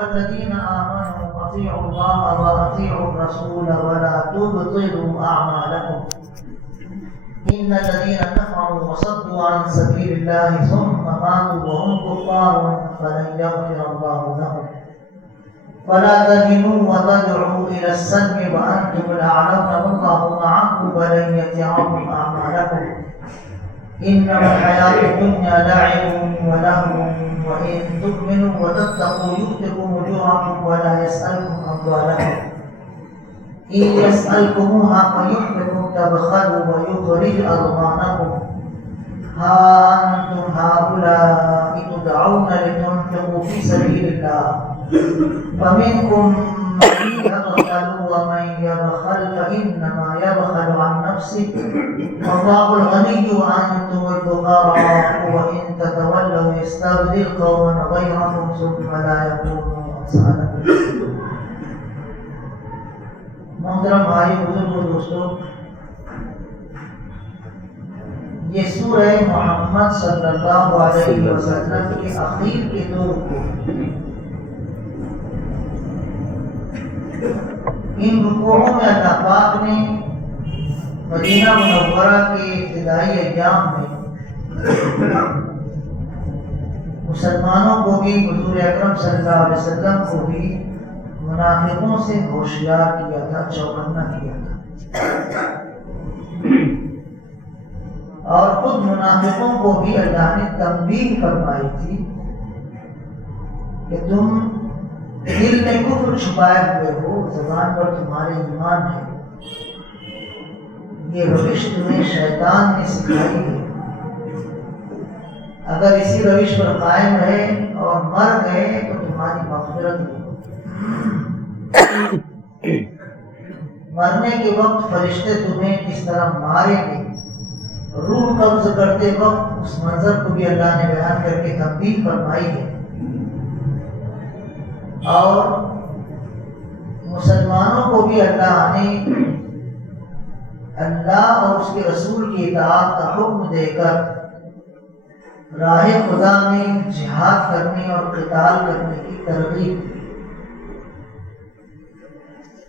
الذين آمنوا أطيعوا الله وأطيعوا الرسول ولا تبطلوا أعمالكم إن الذين كفروا وصدوا عن سبيل الله ثم ماتوا وهم كفار فلن يغفر الله لهم فلا تهنوا وتدعوا إلى السلم وأنتم الأعلون والله معكم ولن يتعظم أعمالكم إنما الحياة الدنيا لعب ولهو وإن تؤمنوا وتتقوا يؤتكم أجوركم ولا يسألكم أموالكم إن يسألكموها فيحبكم تبخلوا ويخرج أضغانكم ها أنتم هؤلاء تدعون لتنفقوا في سبيل الله فمنكم من يبخل ومن يبخل فإنما يبخل عن نفسه والله الغني وأنتم الفقراء وإن تتولوا يستبدل قوما غيركم ثم لا يكونوا أمثالكم. محترم بھائی بزرگ و دوستو، یہ سورہ محمد صلی اللہ علیہ وسلم کے اخیر کے دو رکوع، ان رکوعوں میں اللہ پاک نے مدینہ منورہ کے ابتدائی ایام میں مسلمانوں کو بھی، حضور اکرم صلی اللہ علیہ وسلم کو بھی منافقوں سے ہوشیار کیا تھا، چوکنا کیا تھا، اور خود منافقوں کو بھی اللہ نے تنبیہ فرمائی تھی کہ تم دل میں کفر چھپائے ہوئے ہو، زبان پر تمہارے ایمان ہے، یہ روش تمہیں شیطان نے سکھائی ہے، اگر اسی روش پر قائم رہے اور مر گئے تو تمہاری مغفرت نہیں۔ مرنے کے وقت فرشتے تمہیں کس طرح ماریں گے، روح قبض کرتے وقت اس منظر کو بھی اللہ نے بیان کر کے تنبیہ فرمائی ہے، اور مسلمانوں کو بھی اللہ نے اللہ اور اس کے رسول کی اطاعت کا حکم دے کر راہ خدا میں جہاد کرنے اور قتال کرنے کی ترغیب دی۔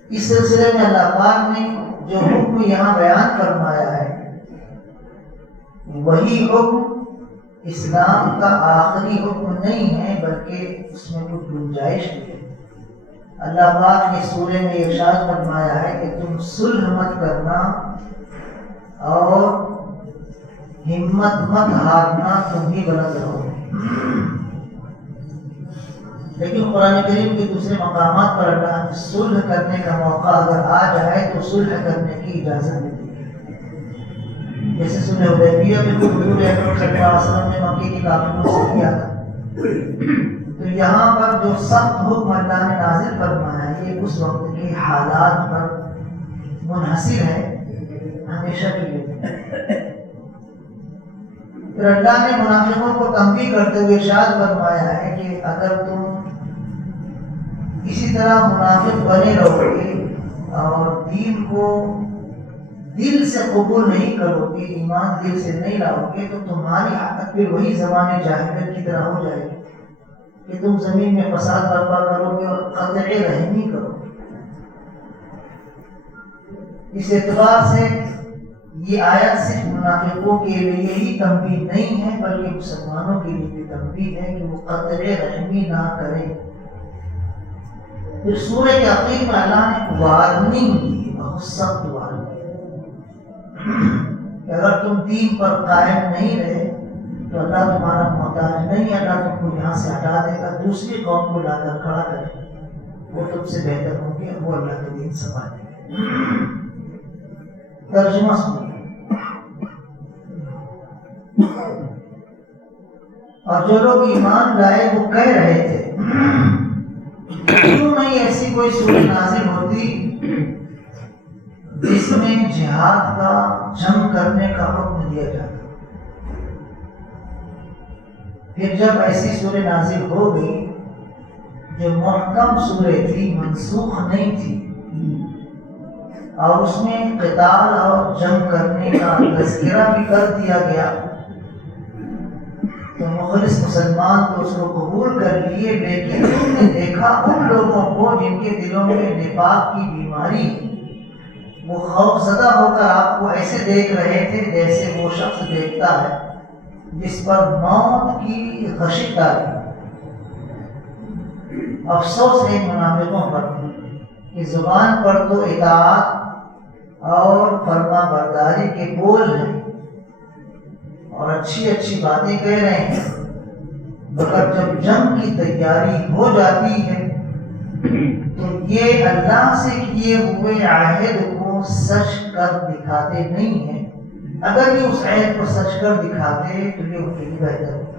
اس سلسلے میں اللہ پاک نے جو حکم یہاں بیان فرمایا ہے وہی حکم اسلام کا آخری حکم نہیں ہے، بلکہ اس میں کچھ گنجائش بھی ہے۔ اللہ پاک نے سورہ میں ارشاد فرمایا ہے کہ تم صلح مت کرنا اور ہمت مت ہارنا، تم ہی بلند رہو۔ لیکن قرآن کریم کے دوسرے مقامات پر اللہ نے صلح کرنے کا موقع اگر آ جائے تو صلح کرنے کی اجازت دی ہے، جیسے صلح حدیبیہ میں تو حضور اکرم صلی اللہ علیہ وسلم نے مکی کے کافروں سے کیا تھا۔ تو یہاں پر جو سخت حکم اللہ نے نازل فرمایا ہے یہ اس وقت کے حالات پر منحصر ہے، ہمیشہ کے لیے۔ پھر اللہ نے منافقوں کو تنبیہ کرتے ہوئے ارشاد فرمایا ہے کہ اگر تم اسی طرح منافق بنے رہو گے اور دین کو دل سے قبول نہیں کرو گے، ایمان دل سے نہیں لاؤ گے، تو تمہاری حالت پھر وہی زمانے جاہلیت کی طرح ہو جائے گی کہ تم زمین میں فساد برپا کرو گے اور قطع رحمی کرو گے۔ اس اعتبار سے یہ آیت صرف منافقوں کے لیے ہی تنبیہ نہیں ہے، بلکہ مسلمانوں کے لیے بھی تنبیہ ہے کہ وہ قطع رحمی نہ کریں۔ پھر سورہ کے آخر میں اللہ نے وارننگ دی، بہت سخت وارننگ کہ اگر تم دین پر قائم نہیں رہے تو اللہ تمہارا محتاج نہیں، اللہ تم کو یہاں سے ہٹا دے گا، دوسری قوم کو لا کر کھڑا کرے گا، وہ تم سے بہتر ہوں گے، وہ اللہ کے دین سنبھالیں گے۔ ترجمہ سنیے۔ اور جو لوگ ایمان لائے وہ کہہ رہے تھے کیوں نہیں ایسی کوئی سورت نازل ہوتی جس میں جہاد کا جنگ کرنے کا حکم دیا جاتا۔ پھر جب ایسی سورہ نازل ہو گئی جو محکم سورہ تھی، منسوخ نہیں تھی، اور اس میں قتال اور جنگ کرنے کا تذکرہ بھی کر دیا گیا، تو مخلص مسلمان تو اس کو قبول کر لیے، لیکن تم نے دیکھا ان لوگوں کو جن کے دلوں میں نفاق کی بیماری، وہ خوف زدہ ہو کر آپ کو ایسے دیکھ رہے تھے جیسے وہ شخص دیکھتا ہے جس پر موت کی خشک آئی۔ افسوس ہے منافقوں پر کہ زبان پر تو اطاعت اور فرما برداری کے بول ہیں اور اچھی اچھی باتیں کہہ رہے ہیں، مگر جب جنگ کی تیاری ہو جاتی ہے تو یہ اللہ سے کیے ہوئے عہد کو سچ کر دکھاتے نہیں ہیں۔ اگر یہ اس عہد کو سچ کر دکھاتے تو یہ ان کے لیے بہتر ہوتا۔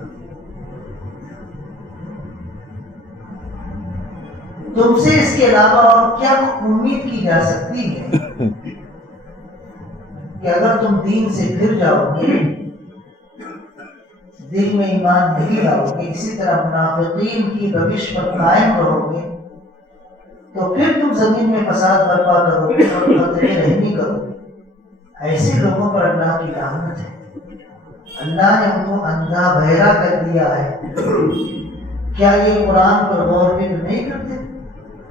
تم سے اس کے علاوہ اور کیا امید کی جا سکتی ہے کہ اگر تم دین سے پھر جاؤ گے، دل میں ایمان نہیں لاؤ گے، اسی طرح منافقین کی روش پر قائم رہو گے، تو پھر تم زمین میں فساد برپا کرو گے اور قطع رحمی کرو گے۔ ایسے لوگوں پر اللہ کی لعنت ہے۔ اللہ نے ان کو اندھا بہرا کر دیا ہے۔ کیا یہ قرآن پر غور فکر نہیں کرتے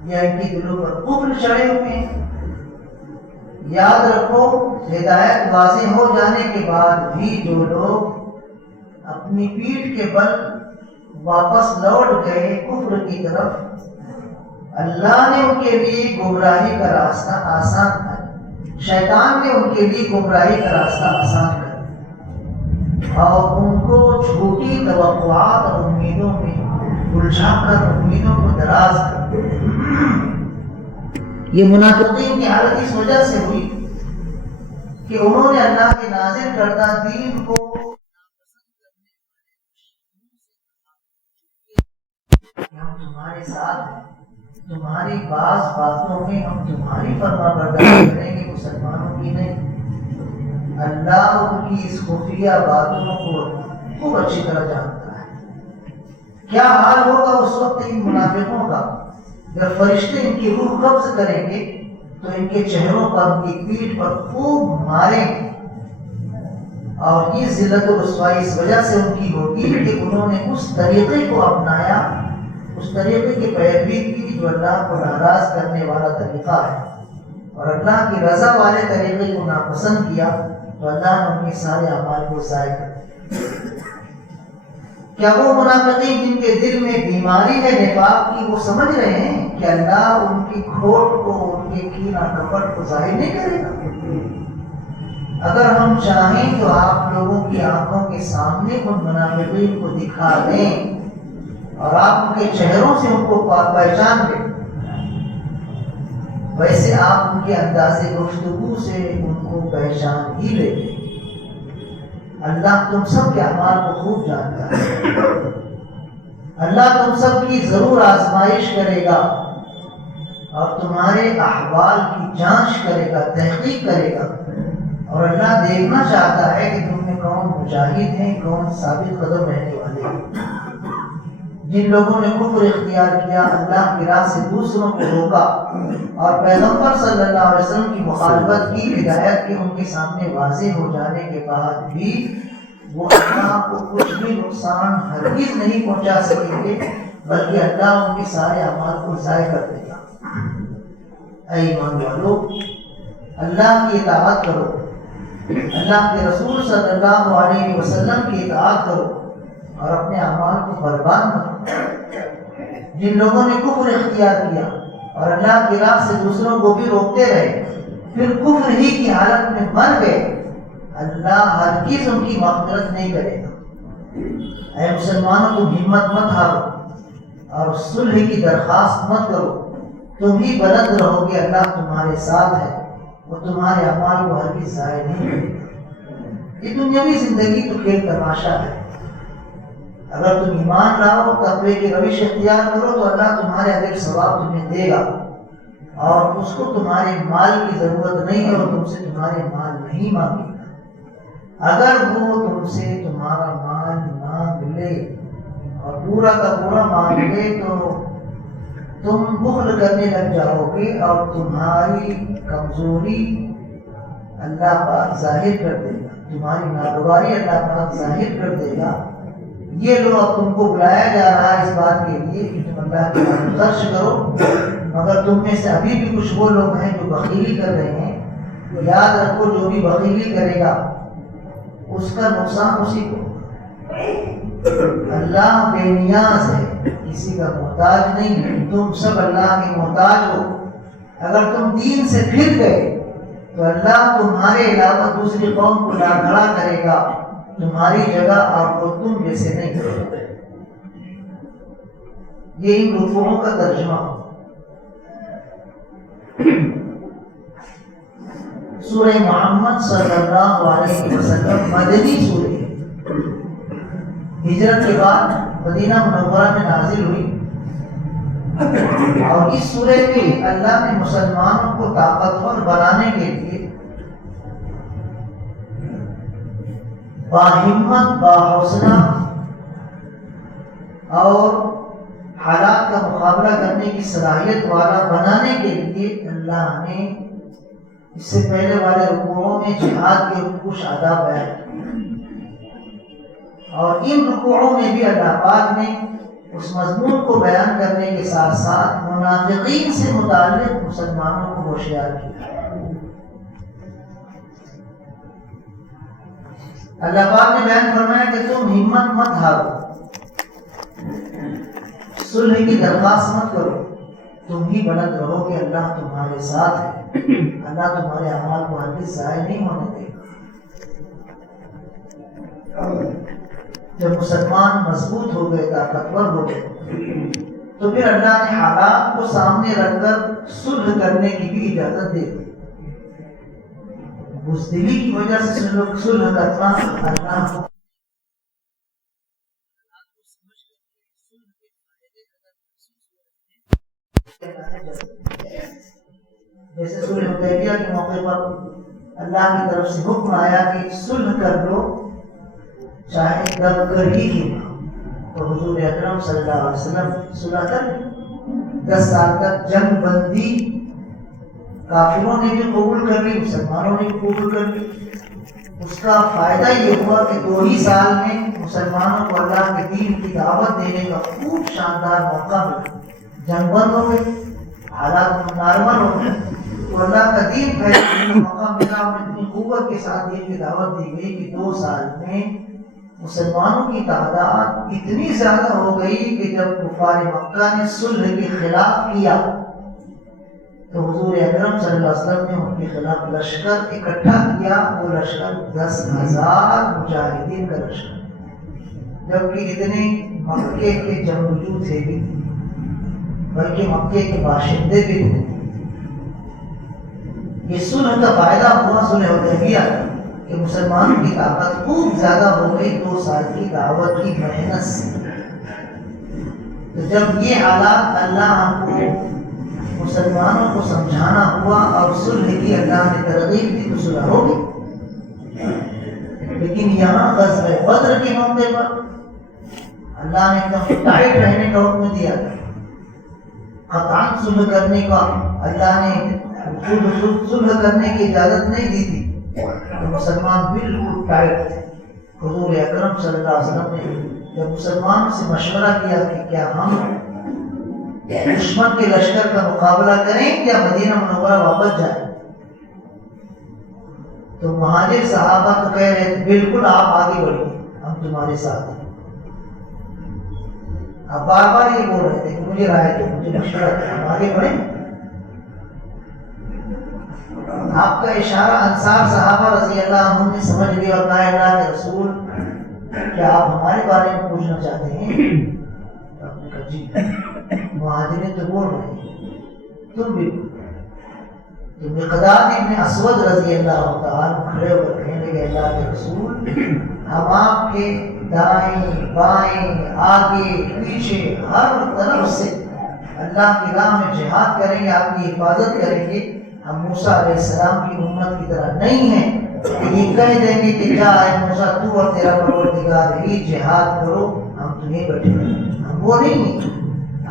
یا ان کی دلوں پر کفر چڑھے ہوئے ہیں؟ یاد رکھو، ہدایت واضح ہو جانے کے بعد بھی جو لوگ اپنی پیٹھ کے بل واپس لوٹ گئے کفر کی طرف، اللہ نے ان کے لیے گمراہی کا راستہ آسان کر، شیطان نے ان کے لیے گمراہی کا راستہ آسان کر اور ان کو جھوٹی توقعات اور امیدوں میں الجھا کر امیدوں کو دراز کر۔ یہ منافقین کی حالت اس وجہ سے ہوئی کہ انہوں نے اللہ کے نازل کردہ دین کو ہم تمہارے ساتھ ہیں، تمہاری بعض باتوں میں ہم تمہاری فرما برداری کریں گے، مسلمانوں کی نہیں۔ اللہ ان کی اس خفیہ باتوں کو خوب اچھی طرح جانتا ہے۔ کیا حال ہوگا اس وقت ان منافقوں کا جب فرشتے ان کی روح قبض کریں گے تو ان کے چہروں پر، ان کی پیٹھ پر خوب ماریں گے، اور یہ ذلت و رسوائی اس وجہ سے ان کی ہوگی کہ انہوں نے اس طریقے کو اپنایا، اس طریقے کی پیروی کی جو اللہ کو ناراض کرنے والا طریقہ ہے، اور اللہ کی رضا والے طریقے کو ناپسند کیا تو اللہ نے ان کے سارے اعمال کو ضائع کر دیا۔ کیا وہ منافقین جن کے دل میں بیماری ہے نفاق کی، وہ سمجھ رہے ہیں کہ اللہ ان کی کھوٹ کو، ان کے کینہ کپٹ کو ظاہر نہیں کرے گا؟ اگر ہم چاہیں تو آپ لوگوں کی آنکھوں کے سامنے ان منافقین کو دکھا دیں اور آپ ان کے چہروں سے ان کو پہچان لیں، ویسے آپ ان کے انداز گفتگو سے ان کو پہچان ہی لیں گے۔ اللہ تم سب کے اعمال کو خوب جانتا ہے۔ اللہ تم سب کی ضرور آزمائش کرے گا اور تمہارے احوال کی جانچ کرے گا، تحقیق کرے گا، اور اللہ دیکھنا چاہتا ہے کہ تم میں کون مجاہد ہیں، کون ثابت قدم رہنے والے ہیں۔ جن لوگوں نے کفر اختیار کیا، اللہ کی راہ سے دوسروں کو روکا اور پیغمبر صلی اللہ علیہ وسلم کی مخالفت کی، ہدایت کے ان کے سامنے واضح ہو جانے کے بعد بھی وہ اللہ کو کچھ بھی نقصان ہرگز نہیں پہنچا سکیں گے، بلکہ اللہ ان کے سارے اعمال کو ضائع کر دے گا۔ اے ایمان والو، اللہ کی اطاعت کرو، اللہ کے رسول صلی اللہ علیہ وسلم کی اطاعت کرو اور اپنے اعمال کو برباد کرو۔ جن لوگوں نے کفر اختیار کیا اور اللہ کی راہ سے دوسروں کو بھی روکتے رہے، پھر کفر ہی کی حالت میں مر گئے، اللہ ہرگز ان کی مغفرت نہیں کرے گا۔ اے مسلمانوں، تم ہمت مت ہارو اور صلح کی درخواست مت کرو، تم ہی بلند رہو گے، اللہ تمہارے ساتھ ہے، وہ تمہارے اعمال کو ہرگز ضائع نہیں کرے گا۔ یہ دنیاوی زندگی تو کھیل تماشا ہے۔ اگر تم ایمان لاؤ، تقوی کی روش اختیار کرو تو اللہ تمہارے اجر ثواب تمہیں دے گا، اور اس کو تمہارے مال کی ضرورت نہیں ہے اور تم سے تمہارے مال نہیں مانگے گا۔ اگر وہ تم سے تمہارا مال مانگ لے اور پورا کا پورا مانگ لے تو تم بخل کرنے لگ جاؤ گے اور تمہاری کمزوری اللہ پاک ظاہر کر دے گا، تمہاری ناگواری اللہ پاک ظاہر کر دے گا، یہ لو اب تم کو بلایا جا رہا ہے اس بات کے لیے کہ تم اللہ کے نام خرچ کرو، مگر تم میں سے ابھی بھی کچھ وہ لوگ ہیں جو بخیلی کر رہے ہیں۔ یاد رکھو جو بھی بخیلی کرے گا اس کا نقصان اسی کو۔ اللہ بے نیاز ہے، کسی کا محتاج نہیں ہے، تم سب اللہ کے محتاج ہو۔ اگر تم دین سے پھر گئے تو اللہ تمہارے علاوہ دوسری قوم کو لا کھڑا کرے گا، تمہاری جگہ آپ کو تم جیسے نہیں کرے گا۔ یہ ان رکوعوں کا ترجمہ۔ سورہ محمد صلی اللہ علیہ وسلم مدنی سورہ ہے، ہجرت کے بعد مدینہ منورہ میں نازل ہوئی، اور اس سورہ میں اللہ نے مسلمانوں کو طاقتور بنانے کے لیے باہمت، باحوصلہ اور حالات کا مقابلہ کرنے کی صلاحیت والا بنانے کے لیے اللہ نے اس سے پہلے والے رکوعوں میں جہاد کے کچھ آداب بیان کیے، اور ان رکوعوں میں بھی اللہ پاک نے اس مضمون کو بیان کرنے کے ساتھ ساتھ منافقین سے متعلق مسلمانوں کو ہوشیار کیا۔ اللہ پاک نے بیان فرمایا کہ تم ہمت مت ہارو، صلح کی درخواست مت کرو، تم ہی بلند رہو کہ اللہ تمہارے ساتھ ہے، اللہ تمہارے اعمال کو ہرگز ضائع نہیں ہونے دے گا۔ جب مسلمان مضبوط ہو گئے، طاقتور ہو گئے، تو پھر اللہ نے حالات کو سامنے رکھ کر صلح کرنے کی بھی اجازت دے دی۔ بزدلی کی وجہ سے صلح کرنا اللہ جیسے صلح حدیبیہ کے موقع پر اللہ کی طرف سے حکم آیا کہ صلح کر لو چاہے دب کر ہی کیوں، تو حضور اکرم صلی اللہ علیہ وسلم صلح کر 10 سال تک جنگ بندی کافروں نے بھی قبول کر لی، مسلمانوں نے بھی قبول کر لی۔ اس کا فائدہ یہ ہوا کہ 2 ہی سال میں مسلمانوں کو اللہ کے دین کی دعوت دینے کا خوب شاندار موقع ملا، جنگ بند ہو گئی، حالات نارمل ہو گئے، تو اللہ کا دین پھیلانے کا موقع ملا، اور اتنی قوت کے ساتھ دین کی دعوت دی گئی کہ 2 سال میں مسلمانوں کی تعداد اتنی زیادہ ہو گئی کہ جب کفار مکہ نے صلح کے خلاف کیا تو حضور اکرم صلی اللہ علیہ وسلم نے ان کے خلاف لشکر اکٹھا کیا، وہ لشکر 10,000 مجاہدین کا لشکر، جبکہ اتنے مکے کے جنگجو تھے بھی، بلکہ مکے کے باشندے بھی تھے۔ یہ صلح کا فائدہ ہوا صلح حدیبیہ کہ مسلمانوں کی طاقت خوب زیادہ ہو گئی 2 سال کی دعوت کی محنت سے۔ تو جب یہ حالات اللہ ہم کو مسلمانوں کو سمجھانا ہوا اور صلح کی اللہ نے ترغیب دی تو صلح ہو گئی، لیکن یہاں غزوہ بدر کے موقع پر اللہ نے ایک دم ٹائٹ رہنے کا حکم دیا، قطعاً صلح کرنے کا اللہ نے صلح کرنے کی اجازت نہیں دی تھی، تو مسلمان بالکل ٹائٹ تھے۔ حضور اکرم صلی اللہ علیہ وسلم نے جب مسلمانوں سے مشورہ کیا کہ کیا ہم دشمن کے لشکر کا مقابلہ کریں یا مدینہ منورہ واپس جائیں، تو مہاجر صحابہ تو کہہ رہے تھے بالکل آپ آگے بڑھیے، ہم تمہارے ساتھ ہیں۔ اب بار بار یہ بول رہے تھے کہ مجھے رائے دو، مجھے مشورہ دو، ہم آگے بڑھیں۔ آپ کا اشارہ انصار صحابہ رضی اللہ عنہ نے سمجھ لیا اور کہا اللہ کے رسول کیا آپ ہمارے بارے میں پوچھنا چاہتے ہیں؟ آپ نے کہا جی۔ مہاجرین تو بول رہے ہیں، تم بھی بول رہے ہیں۔ تو مقداد ابن اسود رضی اللہ تعالیٰ کھڑے ہو کر کہنے لگے اللہ کے رسول ہم آپ کے دائیں بائیں آگے پیچھے ہر طرف سے اللہ کی راہ میں جہاد کریں گے، آپ کی حفاظت کریں گے۔ ہم موسیٰ علیہ السلام کی امت کی طرح نہیں ہیں کہ یہ کہہ دیں گے کہ جا اے موسیٰ تو اور تیرا پروردگار ہی جہاد کرو، ہم تمہیں بیٹھے ہیں۔ ہم وہ نہیں ہیں،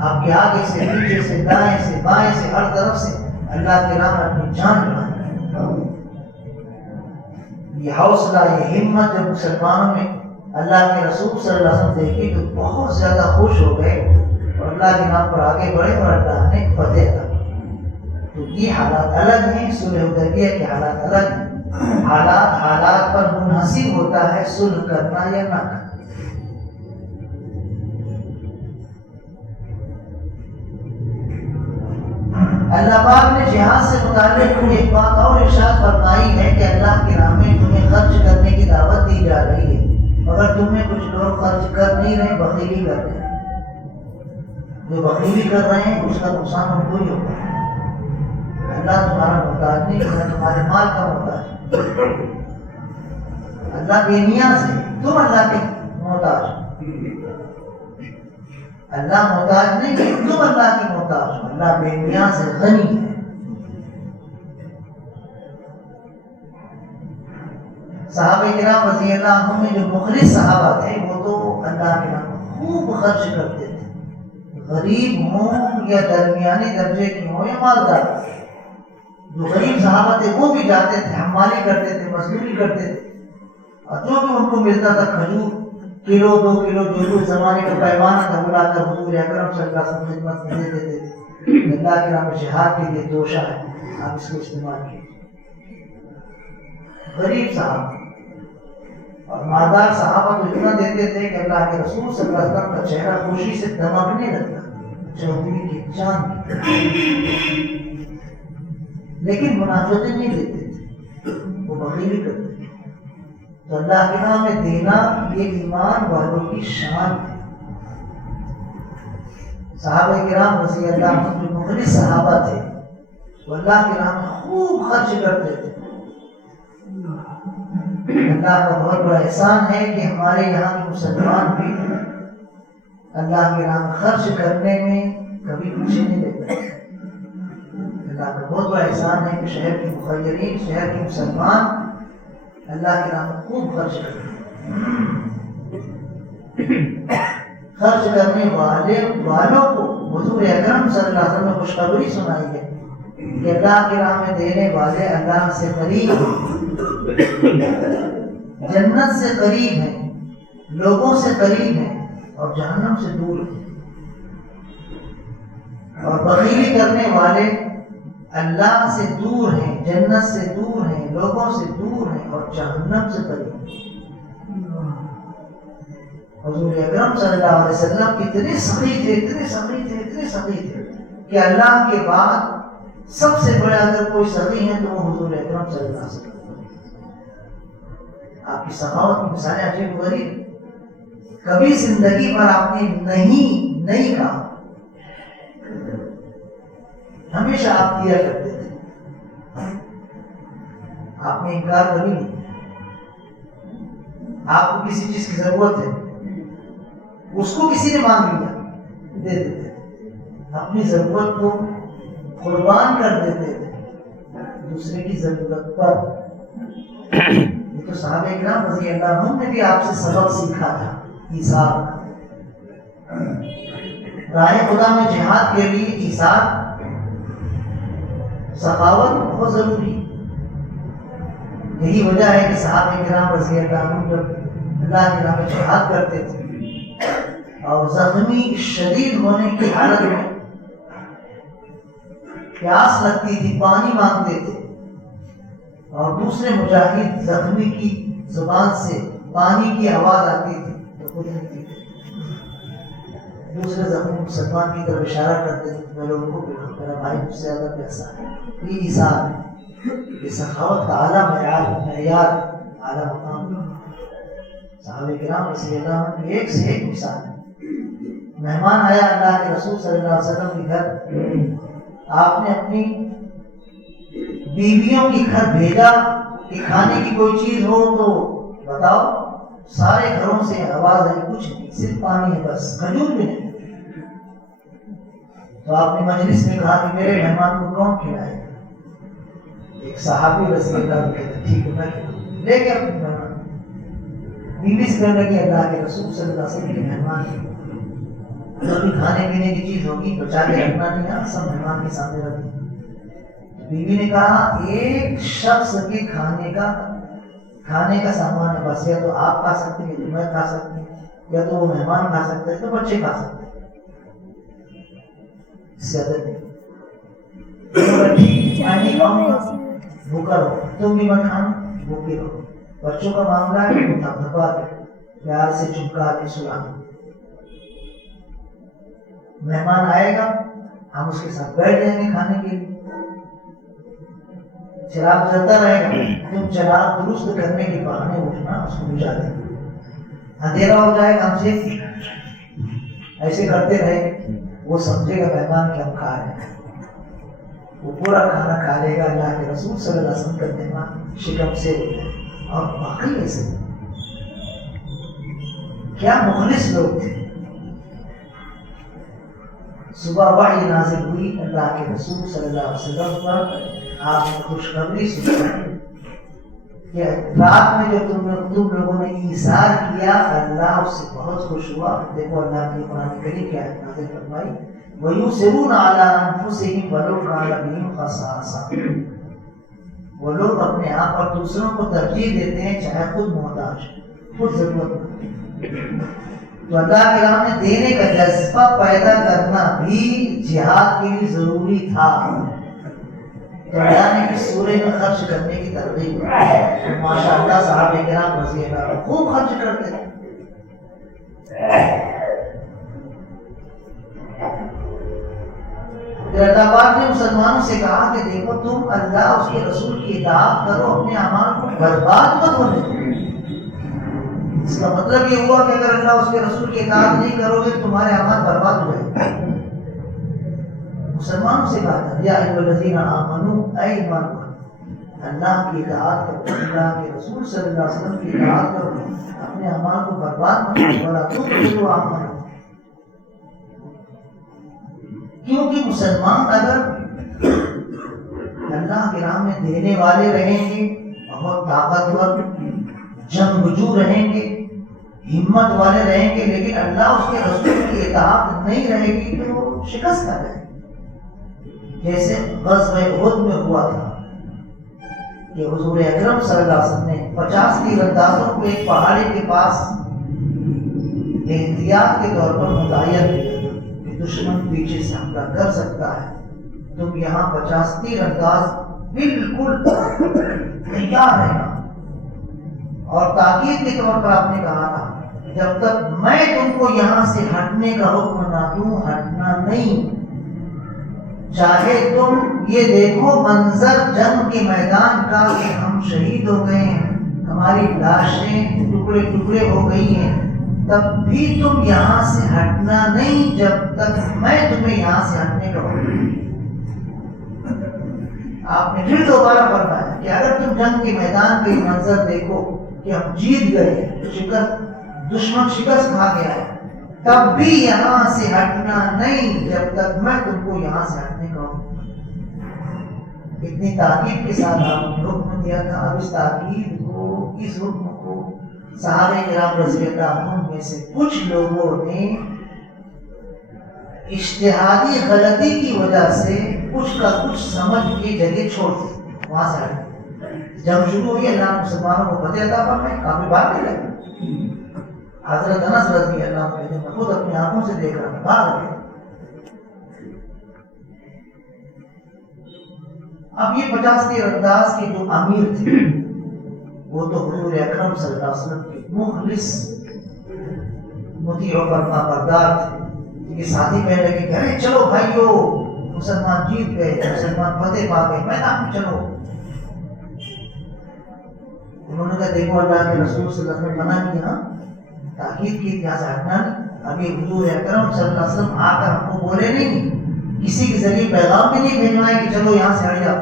آپ کے آگے سے پیچھے سے دائیں سے بائیں سے ہر طرف سے اللہ کے راہ میں اپنی جان لگائیں۔ یہ حوصلہ، یہ ہمت جب مسلمانوں میں اللہ کے رسول صلی اللہ علیہ وسلم دیکھی تو بہت زیادہ خوش ہو گئے اور اللہ کے نام پر آگے بڑھے اور اللہ نے فتح تھا. تو یہ حالات الگ ہیں، صلح حدیبیہ کے حالات الگ ہیں. حالات پر منحصر ہوتا ہے صلح کرنا یا نہ کرنا. اللہ پاک نے جہاد سے متعلق ایک بات اور ارشاد فرمائی ہے کہ اللہ کے راہ میں تمہیں خرچ کرنے کی دعوت دی جا رہی ہے، مگر تمہیں کچھ لوگ خرچ کر نہیں رہے، بخیلی کر رہے ہیں. جو بخیلی کر رہے ہیں اس کا نقصان ان کو ہی ہوگا. اللہ تمہارا محتاج نہیں، اللہ تمہارے مال کا محتاج. اللہ بے نیاز ہے، تم اللہ کے محتاج. اللہ محتاج نہیں ہے، تم اللہ کی محتاج ہو. اللہ بے نیاز ہے، غنی ہے. صحابہ کرام رضی اللہ عنہم میں جو مخلص صحابہ تھے وہ تو اللہ کے نام خوب خرچ کرتے تھے، غریب ہوں یا درمیانی درجے کی ہوں یا مالدار. جو غریب صحابہ تھے وہ بھی جاتے تھے، حمالی کرتے تھے، مزدوری کرتے تھے، اور جو بھی ان کو ملتا تھا کھجور کلو 2 کلو جو اس زمانے کا پیمانہ تھا بلا کر حضور اکرم صلی اللہ علیہ وسلم خدمت میں دے دیتے تھے. اللہ کے نام جہاد کے لیے توشہ ہے، آپ اس کو استعمال کیجیے. غریب صحابہ اور مالدار صحابہ تو اتنا دیتے تھے کہ اللہ کے رسول صلی اللہ علیہ وسلم کا چہرہ خوشی سے دمکنے لگتا، چودھری کی چاند. لیکن منافقین نہیں دیتے تھے، وہ بخیلی کرتے تھے. تو اللہ کے نام میں دینا یہ ایمان والوں کی شان ہے. صحابہ کرام رضی اللہ عنہ جو مخلص صحابہ تھے وہ اللہ کے نام میں خوب خرچ کرتے تھے. اللہ کا بہت بڑا احسان ہے کہ ہمارے یہاں کے مسلمان بھی اللہ کے نام خرچ کرنے میں کبھی پیچھے نہیں رہتے. اللہ کا بہت بڑا احسان ہے کہ شہر کے مخیرین، شہر کے مسلمان اللہ کے نام خوب خرچ کرتے ہیں. خرچ کرنے والوں کو حضور اکرم صلی اللہ علیہ وسلم نے خوشخبری سنائی ہے کہ اللہ کے راہ میں دینے والے اللہ سے قریب ہیں، جنت سے قریب ہیں، لوگوں سے قریب ہیں اور جہنم سے دور ہیں. اور بخیلی کرنے والے اللہ سے دور ہیں، جنت سے دور ہیں، لوگوں سے دور ہیں اور جہنم سے قریب ہیں. حضور اکرم صلی اللہ علیہ وسلم اتنے سخی تھے، اتنے سخی تھے، اتنے سخی تھے کہ اللہ کے بعد سب سے بڑا اگر کوئی سخی ہے تو وہ حضور اکرم صلی اللہ علیہ وسلم. آپ کی سخاوت کی مثالیں عجیب و غریب. کبھی زندگی پر آپ نے نہیں کہا، ہمیشہ آپ کیا کرتے تھے. آپ نے انکار کبھی نہیں. آپ کو کسی چیز کی ضرورت ہے، اس کو کسی نے مانگ لیا دے دیتے تھے. اپنی ضرورت کو قربان کر دیتے تھے دوسرے کی ضرورت پر. یہ تو صحابہ کرام رضی اللہ عنہم نے بھی آپ سے سبق سیکھا تھا. ایثار راہ خدا میں جہاد کے لیے ایثار، سخاوت بہت ضروری. یہی وجہ ہے کہ صحابہ کرام رضی اللہ عنہم جب اللہ کے راہ میں جہاد کرتے تھے اور زخمی شدید ہونے کی حالت میں پیاس لگتی تھی، پانی مانگتے تھے اور دوسرے مجاہد زخمی کی زبان سے پانی کی آواز آتی تھی تو خود نہیں پیتے. دوسرے زخمی مسلمان کی طرف اشارہ کرتے تھے، میں لوگوں کو میرا بھائی مجھ سے زیادہ پیاسا ہے. یہ ایثار ہے، یہ سخاوت کا اعلیٰ معیار، اعلیٰ مقام. صحابہ کرام رضی اللہ عنہ کی ایک سے ایک مثال ہے. مہمان آیا اللہ کے رسول صلی اللہ علیہ وسلم کے گھر، آپ نے اپنی بیویوں کے گھر بھیجا کہ کھانے کی کوئی چیز ہو تو بتاؤ. سارے گھروں سے آواز آئی، کچھ نہیں، صرف پانی ہے بس، کھجور بھی نہیں. تو آپ نے مجلس میں کہا کہ میرے مہمان کو کون کھلائے؟ ایک صحابی رضی اللہ عنہ کہتے ٹھیک ہے میں کھلاؤں. لے کے اپنے مہمان بیوی سے کہنے لگی اللہ کے رسول صلی اللہ علیہ وسلم کے مہمان جو بھی کھانے پینے کی چیز ہوگی بچا کے رکھنا نہیں ہے، سب مہمان کے سامنے رکھ دیں. بیوی نے کہا ایک شخص کے کھانے کا سامان ہے بس، یا تو آپ کھا سکتے ہیں یا میں کھا سکتے ہیں، یا تو وہ مہمان کھا سکتے ہیں تو بچے کھا سکتے ہیں، اس سے زیادہ نہیں۔ میں نہیں کھاؤں گا، بھوکا رہو، تم بھی مت کھانا، بھوکے رہو۔ بچوں کا معاملہ ہے وہ دھپا کے پیار سے چمکا کے سلانا۔ مہمان آئے گا ہم اس کے ساتھ بیٹھ جائیں گے کھانے کے لیے، چراغ جلتا رہے گا، تم چراغ درست کرنے کے بہانے اٹھنا اس کو بجھا دیں گے، اندھیرا ہو جائے گا ہم سے ایسے کرتے رہے، وہ سمجھے گا مہمان کہ ہم کھا رہے ہیں، وہ پورا کھانا کھا لے گا۔ اللہ کے رسول صلی اللہ علیہ وسلم کا مہمان شکم سے ہوتا ہے، اور باقی ایسے کیا مخلص لوگ تھے۔ صبح وحی نازل ہوئی اللہ کے رسول صلی اللہ علیہ وسلم پر، آپ نے خوشخبری سنائی کہ رات میں جو تم لوگوں نے ایثار کیا اللہ اس سے بہت خوش ہوا۔ دیکھو اللہ کی قرآن کریم کی آیت نازل فرمائی وَيُؤْثِرُونَ عَلَىٰ أَنفُسِهِمْ وَلَوْ كَانَ بِهِمْ خَصَاصَةٌ، وہ لوگ اپنے آپ اور دوسروں کو ترجیح دیتے ہیں چاہے خود محتاج، خود ضرورت مند۔ تو اللہ کے راہ میں دینے کا جذبہ پیدا کرنا بھی جہاد کے لیے ضروری تھا۔ تو اللہ نے اس سورے میں خرچ کرنے کی ترغیب دی، ماشاء اللہ صحابہ کرام رضی اللہ عنہم خوب خرچ کرتے تھے۔ اللہ پاک نے مسلمانوں سے کہا کہ دیکھو تم اللہ اس کے رسول کی اطاعت کرو، اپنے اعمال کو برباد مت ہونے دو۔ اس کا مطلب یہ ہوا کہ اگر اللہ اس کے رسول کی اطاعت نہیں کرو گے تمہارے اعمال برباد ہو جائیں گے۔ مسلمانوں سے کہا تھا یا ایھا الذین آمنوا، اے ایمان والو اللہ کی اطاعت کرو، اللہ کے رسول صلی اللہ علیہ وسلم کی اطاعت کرو، اپنے اعمال کو برباد مت کرو، ولا تبطلوا اعمالکم۔ کیونکہ مسلمان اگر اللہ کے راہ میں دینے والے رہیں گے، بہت طاقتور جنگجو رہیں گے، ہمت والے رہیں گے، لیکن اللہ اس کے رسول کی اطاعت نہیں رہے گی تو وہ شکست کر جائے گی۔ جیسے غزوہ احد میں ہوا تھا کہ حضور اکرم صلی اللہ علیہ وسلم نے 50 تیر اندازوں کو ایک پہاڑی کے پاس احتیاط کے طور پر متعین کیا تھا کہ دشمن پیچھے سے حملہ کر سکتا ہے، تم یہاں 50 تیر انداز بالکل تیار رہنا۔ اور تاکید کے طور پر آپ نے کہا تھا جب تک میں تم کو یہاں سے ہٹنے کا حکم نہ دوں ہٹنا نہیں، چاہے تم یہ دیکھو منظر جنگ کے میدان کا کہ ہم شہید ہو گئے ہیں، ہماری لاشیں ٹکڑے ٹکڑے ہو گئی ہیں، تب بھی تم یہاں سے ہٹنا نہیں جب تک میں تمہیں یہاں سے ہٹنے کا حکم دوں۔ آپ نے پھر دوبارہ فرمایا کہ اگر تم جنگ کے میدان کے منظر دیکھو کہ ہم جیت گئے، دشمن شکست کھا گیا ہے، تب بھی یہاں سے ہٹنا نہیں جب تک میں تم کو یہاں سے ہٹنے کا حکم دوں۔ اتنی تاکید کے ساتھ آپ نے حکم دیا تھا۔ اب اس تاکید کو، اس حکم کو صحابہ کرام رضی اللہ عنہم میں سے کچھ لوگوں نے اجتہادی غلطی کی وجہ سے کچھ کا کچھ سمجھ کے جگہ چھوڑ دی، وہاں سے ہٹ۔ جب شروع ہوئی اللہ مسلمانوں کو فتح عطا فرمائی، کافی بھاگنے لگے۔ حضرت انس رضی اللہ عنہ کہتے ہیں میں خود اپنی آنکھوں سے دیکھ رہا تھا، بھاگ گئے۔ اب یہ 50 تیر انداز کے جو امیر تھے وہ تو حضور اکرم صلی اللہ علیہ وسلم کے مخلص مطیع و فرما بردار تھے۔ یہ ساتھی کہنے لگے کہ ارے چلو بھائیو، مسلمان جیت گئے، مسلمان فتح پا گئے، میدان میں چلو۔ انہوں نے کہا دیکھو اللہ کے رسول صلی اللہ علیہ وسلم منع کیا، تاکید کی یہاں سے ہٹنا نہیں۔ ابھی حضور اکرم صلی اللہ علیہ وسلم آ کر ہم کو بولے نہیں، کسی کے ذریعے پیغام بھی نہیں بھیجوائے کہ چلو یہاں سے ہٹ جاؤ،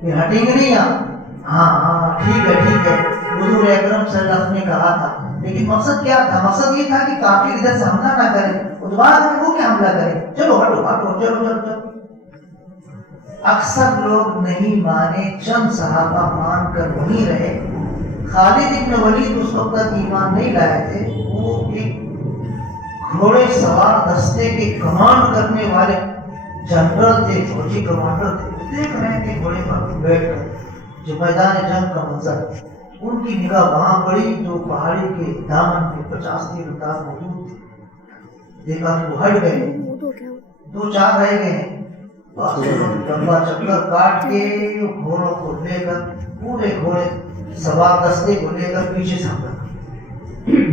پھر ہٹیں گے نہیں آپ؟ ہاں ٹھیک ہے حضور اکرم صلی اللہ علیہ وسلم نے کہا تھا، لیکن مقصد کیا تھا؟ مقصد یہ تھا کہ کافر ادھر سے حملہ نہ کرے، دوبارہ وہ کیا حملہ کرے، چلو ہٹو چلو۔ اکثر لوگ نہیں مانے، چند صحابہ مان کر وہیں رہے۔ خالد ابن ولید اس وقت تک ایمان نہیں لائے تھے، وہ ایک گھوڑے سوار دستے کے کمانڈ کرنے والے جنرل تھے، فوجی کمانڈر تھے۔ دیکھ رہے تھے گھوڑے پر بیٹھ کر جو میدان جنگ کا منظر، ان کی نگاہ وہاں پڑی جو پہاڑی کے دامن میں 50 تیر انداز موجود تھے. دیکھا کہ وہ ہٹ گئے, 2-4 رہ گئے. لمبا چکر کاٹ کے گھوڑوں کو لے کر, پورے گھوڑے سوار دستے کو لے کر پیچھے سے حملہ کیا,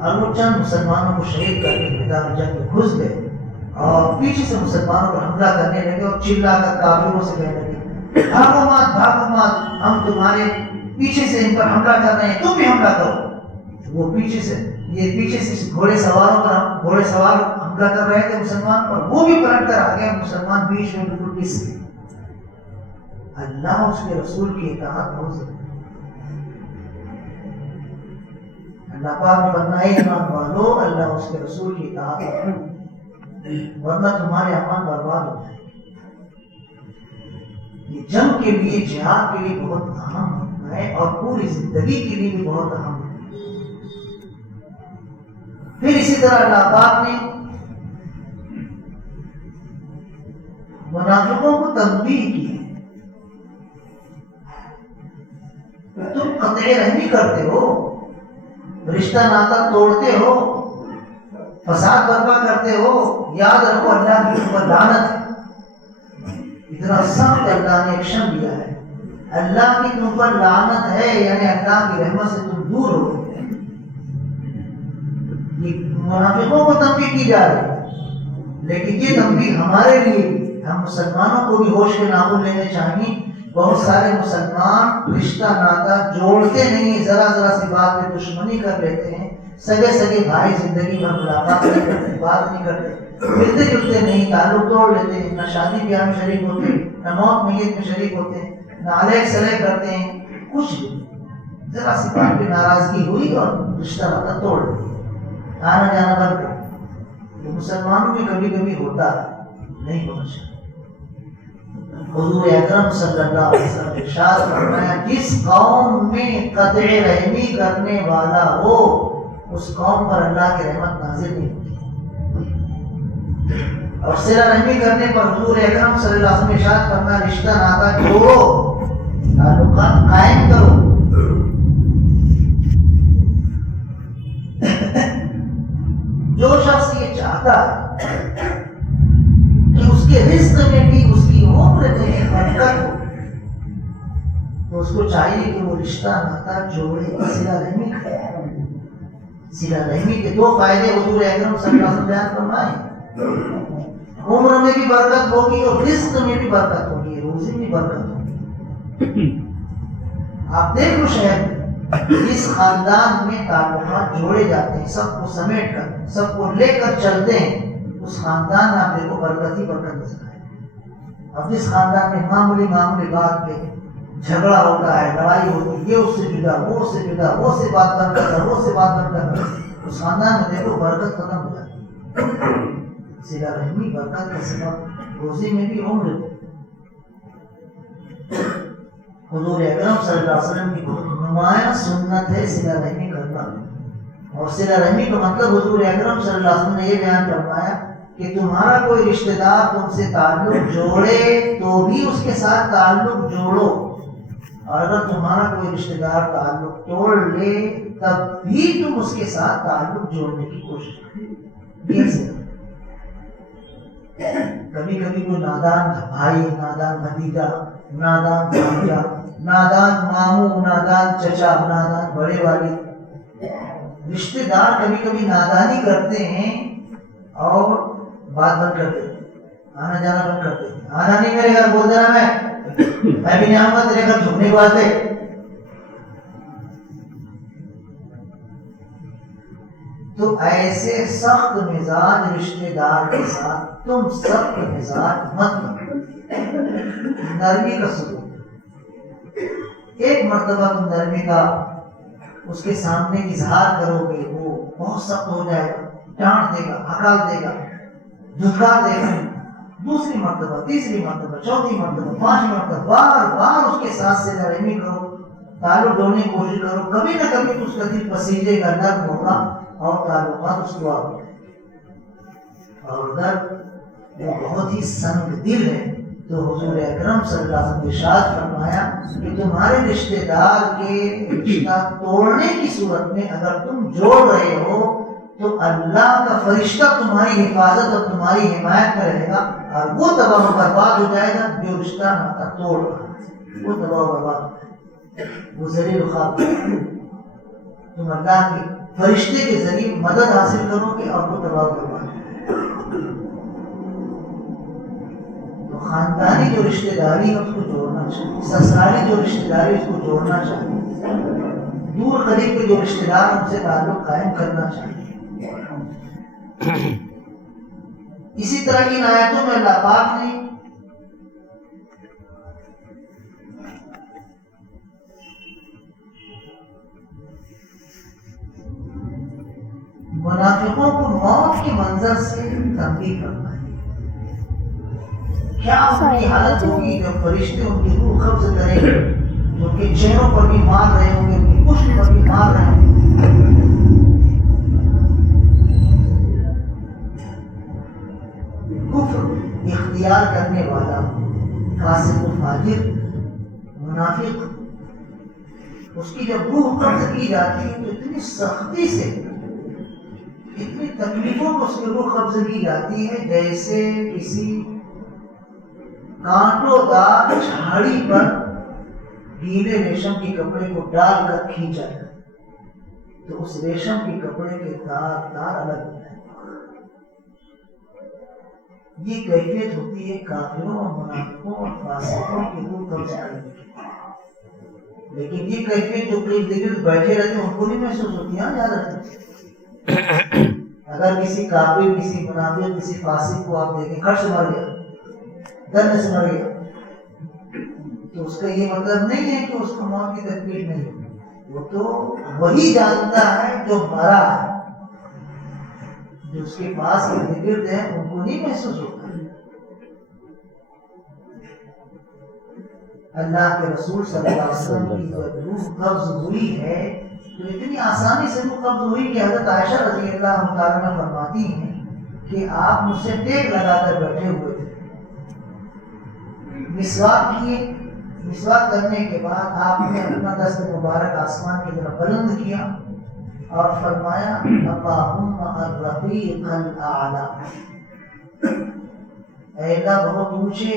اور وہ چند مسلمانوں کو شہید کر کے میدان جنگ میں گھس گئے اور پیچھے سے مسلمانوں پر حملہ کرنے لگے اور چلا کر کافروں سے کہنے لگے بھاگو مات, ہم تمہارے پیچھے سے ان پر حملہ کر رہے ہیں, تم بھی حملہ کرو. وہ پیچھے سے گھوڑے سوار حملہ کر رہے تھے مسلمان پر, وہ بھی پلٹ کر آ گئے. مسلمان بیچ میں بالکل پس گئے. اللہ اس کے رسول کی اطاعت بہت ضروری ہے. اللہ پاک نے بنائے ایمان والو, اللہ اس کے رسول کی اطاعت کرو, ورنہ تمہارے امان برباد ہو جائے. یہ جنگ کے لیے, جہاد کے لیے بہت اہم ہے اور پوری زندگی کے لیے بھی بہت اہم ہے. پھر اسی طرح اللہ پاک نے منافقوں کو تنبیہ کی, تم قطع رحمی کرتے ہو, رشتہ ناتا توڑتے ہو, فساد برپا کرتے ہو, یاد رکھو اللہ کی تم پر لعنت ہے. اتنا سخت اللہ نے ایکشن لیا ہے, اللہ کی تم پر لعنت ہے, یعنی اللہ کی رحمت سے تم دور ہو گئے. یہ منافقوں کو تنبیہ کی جا رہی ہے, لیکن یہ تنبیہ ہمارے لیے بھی, ہم مسلمانوں کو بھی ہوش کے ناخن لینے چاہیے. بہت سارے مسلمان رشتہ ناتا جوڑتے نہیں, ذرا سی بات پہ دشمنی کر لیتے ہیں. سگے بھائی زندگی میں ملاقات نہیں کرتے, بات نہیں کرتے, ملتے جلتے نہیں, تعلق توڑ لیتے ہیں, نہ شادی بیاہ میں شریک ہوتے ہیں, نہ موت میت میں شریک ہوتے ہیں, نہ علیہ سلیہ کرتے ہیں, کچھ نہیں. ذرا سی بات پہ ناراضگی ہوئی اور رشتہ ناتا توڑ دیا, آنا جانا بند کر. یہ مسلمانوں میں کبھی کبھی ہوتا ہے, نہیں ہونا چاہیے. حضور اکرم صلی اللہ علیہ وسلم ارشاد فرمایا, جس قوم میں قطع رحمی کرنے والا ہو اس قوم پر اللہ کی رحمت نازل نہیں ہوتی. اور صلہ رحمی کرنے پر حضور اکرم صلی اللہ علیہ وسلم ارشاد فرمایا, رشتہ ناتا جوڑو, تعلقات قائم کرو. جو شخص یہ چاہتا ہے کہ اس کے رزق میں بھی, اس کی عمر میں برکت ہو, تو اس کو چاہیے کہ وہ رشتہ ناتا جوڑے, صلہ رحمی کرے. صلہ رحمی کے 2 فائدے حضور اکرم صلی اللہ علیہ وسلم بیان فرمائے, عمر میں بھی برکت ہوگی اور رزق میں بھی برکت ہوگی, روزی میں برکت ہوگی. آپ دیکھ لو شہر میں اس خاندان میں تعلقات جوڑے جاتے ہیں, سب کو سمیٹ کر, سب کو لے کر چلتے ہیں, اس خاندان میں آپ دیکھو برکت ہی برکت نظر آئے. اب جس خاندان میں معمولی بات پہ جھگڑا ہوتا ہے, لڑائی ہوتی ہے, یہ اس سے جدا, وہ اس سے جدا, وہ سے بات کر کر, وہ سے بات کر کر, اس خاندان میں دیکھو برکت ختم ہو جاتی ہے. صلہ رحمی برکت کا سبب, روزی میں بھی عمر. حضور اکرم صلی اللہ علیہ وسلم کی بہت نمایاں سنت ہے صلہ رحمی کرنا. اور صلہ رحمی کا مطلب حضور اکرم صلی اللہ علیہ وسلم نے یہ بیان فرمایا کہ تمہارا کوئی رشتہ دار تم سے تعلق جوڑے تو بھی اس کے ساتھ تعلق جوڑو, اور اگر تمہارا کوئی رشتہ دار تعلق توڑ لے تب بھی تم اس کے ساتھ تعلق جوڑنے کی کوشش کرو. کبھی کوئی نادان بھائی, نادان بھتیجا, نادان بھانجا, نادان ماموں, نادان چچا, نادان بڑے والد, رشتے دار کبھی نادانی کرتے ہیں اور بات بند کر دیتے ہیں, آنا جانا بند کر دیتے ہیں. آنا نہیں میرے گھر, بول دینا میں بھی نہیں آؤں گا تیرے گھر جھکنے کے واسطے. تو ایسے سخت مزاج رشتے دار کے ساتھ تم سخت مزاج مت بنو, نرمی کا سلوک. ایک مرتبہ تم نرمی کا اس کے سامنے اظہار کرو گے, وہ بہت سخت ہو جائے گا, ڈانٹ دے گا, ہکال دے گا, دھتکار دے گا. دوسری مرتبہ, تیسری مرتبہ, چوتھی مرتبہ, 5 مرتبہ بار بار اس کے ساتھ صلہ رحمی کرو, تعلق جوڑنے کی کوشش کرو. کبھی نہ کبھی اس کا دل پسیجے گا, نرم ہوگا اور تعلقات اس کو آگے. اور اگر وہ بہت ہی سنگ دل ہے تو حضور اکرم صلی اللہ علیہ وسلم نے ارشاد فرمایا کہ تمہارے رشتہ دار کے رشتہ توڑنے کی صورت میں اگر تم جوڑ رہے ہو تو اللہ کا فرشتہ تمہاری حفاظت اور تمہاری حمایت میں رہے گا، اور وہ تباہ و برباد ہو جائے گا جو رشتہ ناتا توڑ رہا ہے، وہ تباہ و برباد ہو جائے گا، وہ ذریعہ خواب تم اللہ کے فرشتے کے ذریعے مدد حاصل کرو گے اور وہ تباہ و برباد ہو جائے گا۔ تو خاندانی جو رشتہ داری ہے اس کو جوڑنا چاہیے، سسرالی جو رشتہ داری اس کو جوڑنا چاہیے، دور قریب کے جو رشتہ دار ان سے تعلق قائم کرنا چاہیے۔ اسی طرح کی آیاتوں میں اللہ پاک نے منافقوں کو موت کے منظر سے تنبیہ کرنا ہے، کیا ان کی حالت ہوگی جب فرشتے ان کی روح قبض کریں گے، ان کے چہروں پر بھی مار رہے ہوں گے، ان کی پشت پر بھی مار رہے ہوں گے۔ کفر اختیار کرنے والا فاسق و فاجر منافق، اس کی جب روح قبض کی جاتی ہے تو اتنی سختی سے، اتنی تکلیفوں کو اس کی روح قبض کی جاتی ہے جیسے کسی کانٹوں دار جھاڑی پر گیلے ریشم کے کپڑے کو ڈال کر کھینچا جائے تو اس ریشم کے کپڑے کے تار الگ ہو جائیں۔ یہ کیفیت ہوتی ہے کافروں اور منافقوں اور فاسقوں کی روح قبض کرنے کی، لیکن یہ کیفیت جو کئی دیر بیٹھے رہتے ہیں ان کو نہیں محسوس ہوتی، ہاں یاد رکھیں۔ اگر کسی کافر، کسی منافق، کسی فاسق کو آپ دیکھیں کھٹ سے مر گیا، درد سے مر گیا، تو اس کا یہ مطلب نہیں ہے کہ اس کو موت کی تکلیف نہیں ہوتی، وہ تو وہی جانتا ہے جو مرا ہے، جو اس کے پاس گرد ہیں ان کو نہیں محسوس ہوتا۔ اللہ کے رسول صلی اللہ علیہ وسلم کی جب روح قبض ہوئی ہے تو اتنی آسانی سے روح قبض ہوئی کہ حضرت عائشہ رضی اللہ عنہ فرماتی ہیں کہ آپ مجھ سے ٹیک لگا کر بیٹھے ہوئے تھے، مسواک کیے، مسواک کرنے کے بعد آپ نے اپنا دست مبارک آسمان کی طرف بلند کیا اور فرمایا اللہم الرفیق الاعلی، اے اللہ بہت اونچے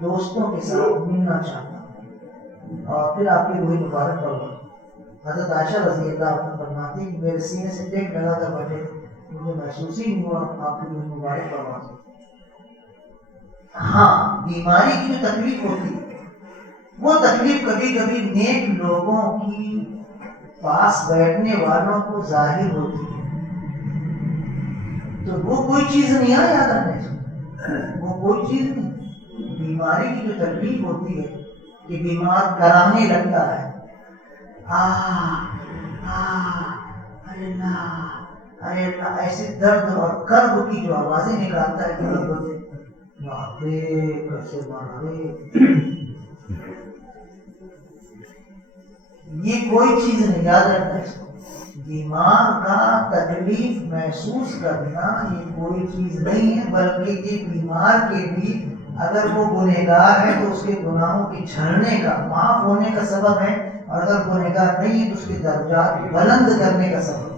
دوستوں کے ساتھ ملنا چاہتا ہوں، اور پھر آپ کی روح مبارک پڑھا۔ حضرت عائشہ رضی اللہ عنہ فرماتی کہ میرے سینے سے ٹیک لگا کر بیٹھے، مجھے محسوس ہی نہیں ہوا آپ کی روح مبارک پڑھا۔ ہاں، بیماری کی جو تکلیف ہوتی ہے وہ تکلیف کبھی کبھی نیک لوگوں کی پاس بیٹھنے والوں کو ظاہر ہوتی ہے، تو وہ کوئی چیز نہیں ہے، یاد رکھنے سے وہ کوئی چیز نہیں۔ بیماری کی جو تکلیف ہوتی ہے کہ بیمار کرانے لگتا ہے، ارے اللہ، ایسے درد اور کرب کی جو آوازیں نکالتا ہے کہ بولتے کیسے مارے، یہ کوئی چیز نہیں، یاد رکھنا اس کو۔ بیمار کا تکلیف محسوس کرنا یہ کوئی چیز نہیں ہے، بلکہ یہ بیمار کے بھی اگر وہ گنہگار ہے تو اس کے گناہوں کے جھڑنے کا، معاف ہونے کا سبب ہے، اور اگر گنہگار نہیں ہے تو اس کے درجات بلند کرنے کا سبب ہے۔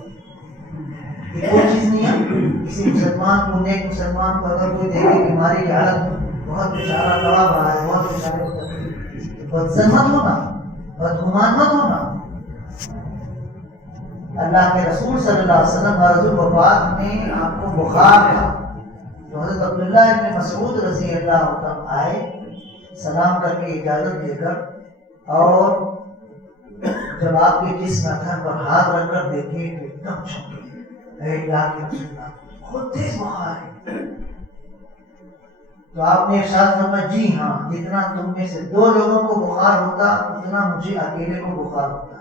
یہ کوئی چیز نہیں ہے۔ کسی مسلمان کو، نیک مسلمان کو اگر کوئی دیکھے بیماری کی حالت میں بہت بیچارہ پڑا رہا ہے، بہت بیچارے کو تکلیف، بدزن مت ہونا، بدگمان مت ہونا۔ اللہ کے رسول صلی اللہ علیہ وسلم مرض الوفات میں آپ کو بخار تھا تو حضرت عبداللہ ابن مسعود رضی اللہ عنہ آئے، سلام کر کے اجازت دے کر، اور جب آپ کے جسم اتھر پر ہاتھ رکھ کر دیکھے تو ایک دم چونکے، اے اللہ کے رسول اللہ بہت تیز بخار ہے۔ تو آپ نے ارشاد فرمایا جی ہاں، جتنا تم میں سے 2 لوگوں کو بخار ہوتا اتنا مجھے اکیلے کو بخار ہوتا ہے۔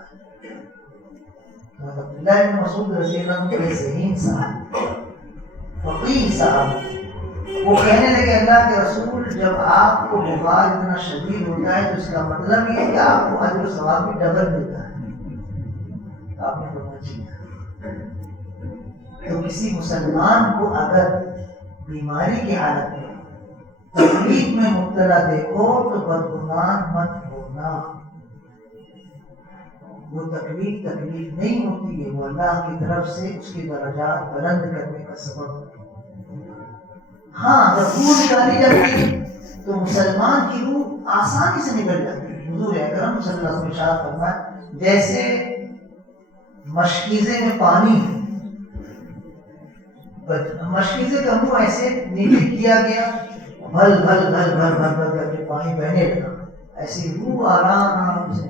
حضرت عبداللہ ابن مسعود رضی اللہ عنہ کے ذہین صاحب، فقیہ صاحب، وہ کہنے لگے اللہ کے رسول جب آپ کو بخار اتنا شدید ہوتا ہے تو اس کا مطلب یہ ہے کہ آپ کو اجر و ثواب بھی ڈبل ملتا ہے۔ آپ نے فرمایا جی ہاں۔ تو کسی مسلمان کو اگر بیماری کی حالت میں، تکلیف میں مبتلا دیکھو تو بدگمان مت ہونا. وہ تکلیف نہیں ہوتی ہے، وہ اللہ کی طرف سے اس کے درجات بلند کرنے کا سبب ہے. ہاں اگر روح نکالی جاتی ہے تو مسلمان کی روح آسانی سے نکل جاتی ہے. حضور اکرم صلی اللہ علیہ وسلم ارشاد فرمایا جیسے مشکیزے میں پانی، مشکیزے کا منہ ایسے نیچے کیا گیا، بھل بھل بھل بھل بھل بھل کر کے پانی بہنے لگا، ایسی روح آرام سے.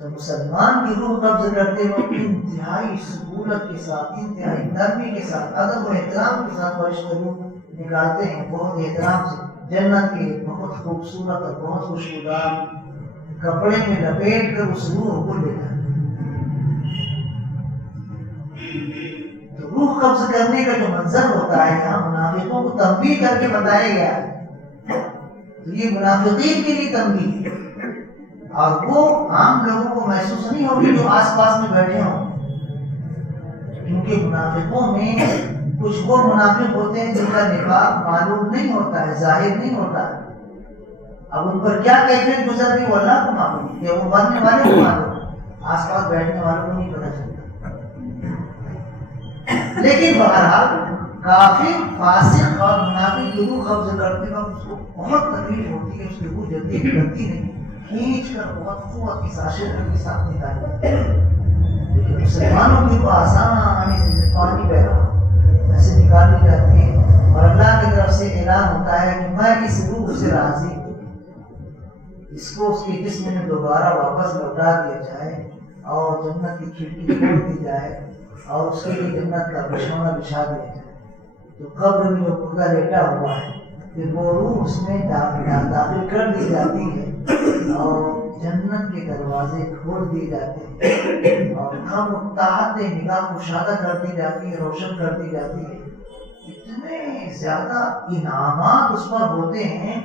تو مسلمان کی روح قبض کرتے وقت انتہائی سہولت کے ساتھ، انتہائی نرمی کے ساتھ، ادب و احترام کے ساتھ فرشتے روح نکالتے ہیں، بہت احترام سے. جنت کے بہت خوبصورت اور بہت خوشبودار کپڑے میں لپیٹ کر اس روح کو لے جاتے ہیں. تو روح قبض کرنے کا جو منظر ہوتا ہے یہاں منافقوں کو تنبیہ کر کے بتایا گیا ہے. تو یہ منافقین کے لیے تنبیہ ہے، اور وہ عام لوگوں کو محسوس نہیں ہوگی جو آس پاس میں بیٹھے ہوں، کیونکہ منافقوں میں کچھ وہ منافق ہوتے ہیں جن کا نفاق معلوم نہیں ہوتا ہے، ظاہر نہیں ہوتا ہے. اب ان پر کیا کیفیت گزر رہی وہ اللہ کو معلوم ہے، وہ مرنے والے کو معلوم ہے، آس پاس بیٹھنے والوں کو نہیں پتہ چلتا. لیکن بہرحال کافر، فاسق اور منافق کی روح قبض کرتے وقت اس کو بہت تکلیف ہوتی ہے، اس کی روح جلدی نکلتی نہیں، کھینچ کر بہت قوت کی شدت کے ساتھ نکال جاتی ہے. لیکن مسلمانوں کی تو آسانی سے پانی بہ رہا ایسے نکالی جاتی ہے، اور اللہ کی طرف سے اعلان ہوتا ہے کہ میں اس روح سے راضی ہوں، اس کو اس کے جسم میں دوبارہ واپس لوٹا دیا جائے اور جنت کی کھڑکی کھول دی جائے اور اس کے لیے جنت کا بچھونا بچھا دیا جائے. تو قبر میں جو مردہ لیٹا ہوا ہے پھر وہ روح اس میں داخل کر دی جاتی ہے اور جنت کے دروازے کھول دیے جاتے ہیں اور قبر تحت نگاہ مشاہدہ کر دی جاتی ہے، روشن کر دی جاتی ہے. اتنے زیادہ انعامات اس پر ہوتے ہیں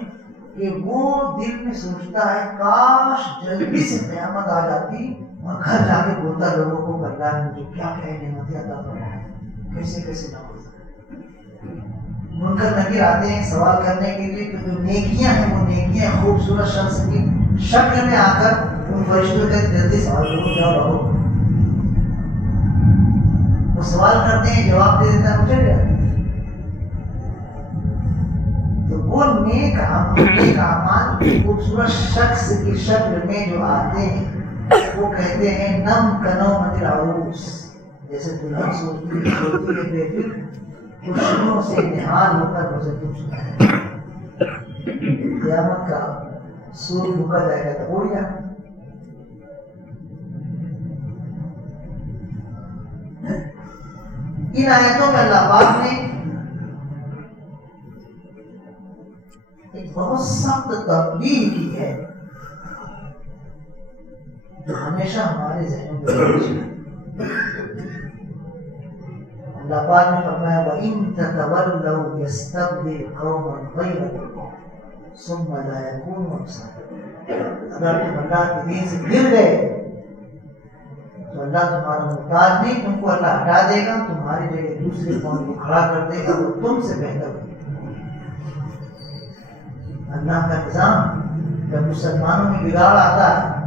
کہ وہ دل میں سوچتا ہے کاش جلدی سے قیامت آ جاتی اور گھر جا کے بولتا لوگوں کو اللہ نے مجھے کیا کیا نعمتیں عطا فرمائیں، کیسے کیسے نہ ہو. منکر نکیر آتے ہیں سوال کرنے کے لیے، تو جو نیکیاں ہیں وہ نیکیاں خوبصورت شخص کی شکل میں آ کر ان فرشتوں کے جلدی سوال کرو جاؤ رہو. وہ سوال کرتے ہیں، جواب دے دیتا ہے، مجھے کیا. تو وہ نیک اعمال خوبصورت شخص کی شکل میں جو آتے ہیں وہ کہتے ہیں نم کنومت العروس، جیسے دلہن سوتی ہے بے فکر خوشیوں سے نہال ہو کر اسے پوچھتا ہے قیامت کا سور بھوکا جائے گا تو اڑ جانا. ان آیتوں میں اللہ پاک نے ایک بہت سخت تنبیہ کی ہے جو ہمیشہ ہمارے ذہنوں میں رہتی ہے. اللہ پاک نے فرمایا وَإِن تَتَوَلَّوْا يَسْتَبْدِلْ قَوْمًا غَيْرَكُمْ ثُمَّ لَا يَكُونُوا أَمْثَالَكُمْ. اگر تم اللہ کے دین سے گر گئے تو اللہ تمہارا محتاج نہیں، تم کو اللہ ہٹا دے گا، تمہاری جگہ دوسرے قوم کو کھڑا کر دے گا وہ تم سے بہتر ہوگا. اللہ کا نظام جب مسلمانوں میں بگاڑ آتا ہے،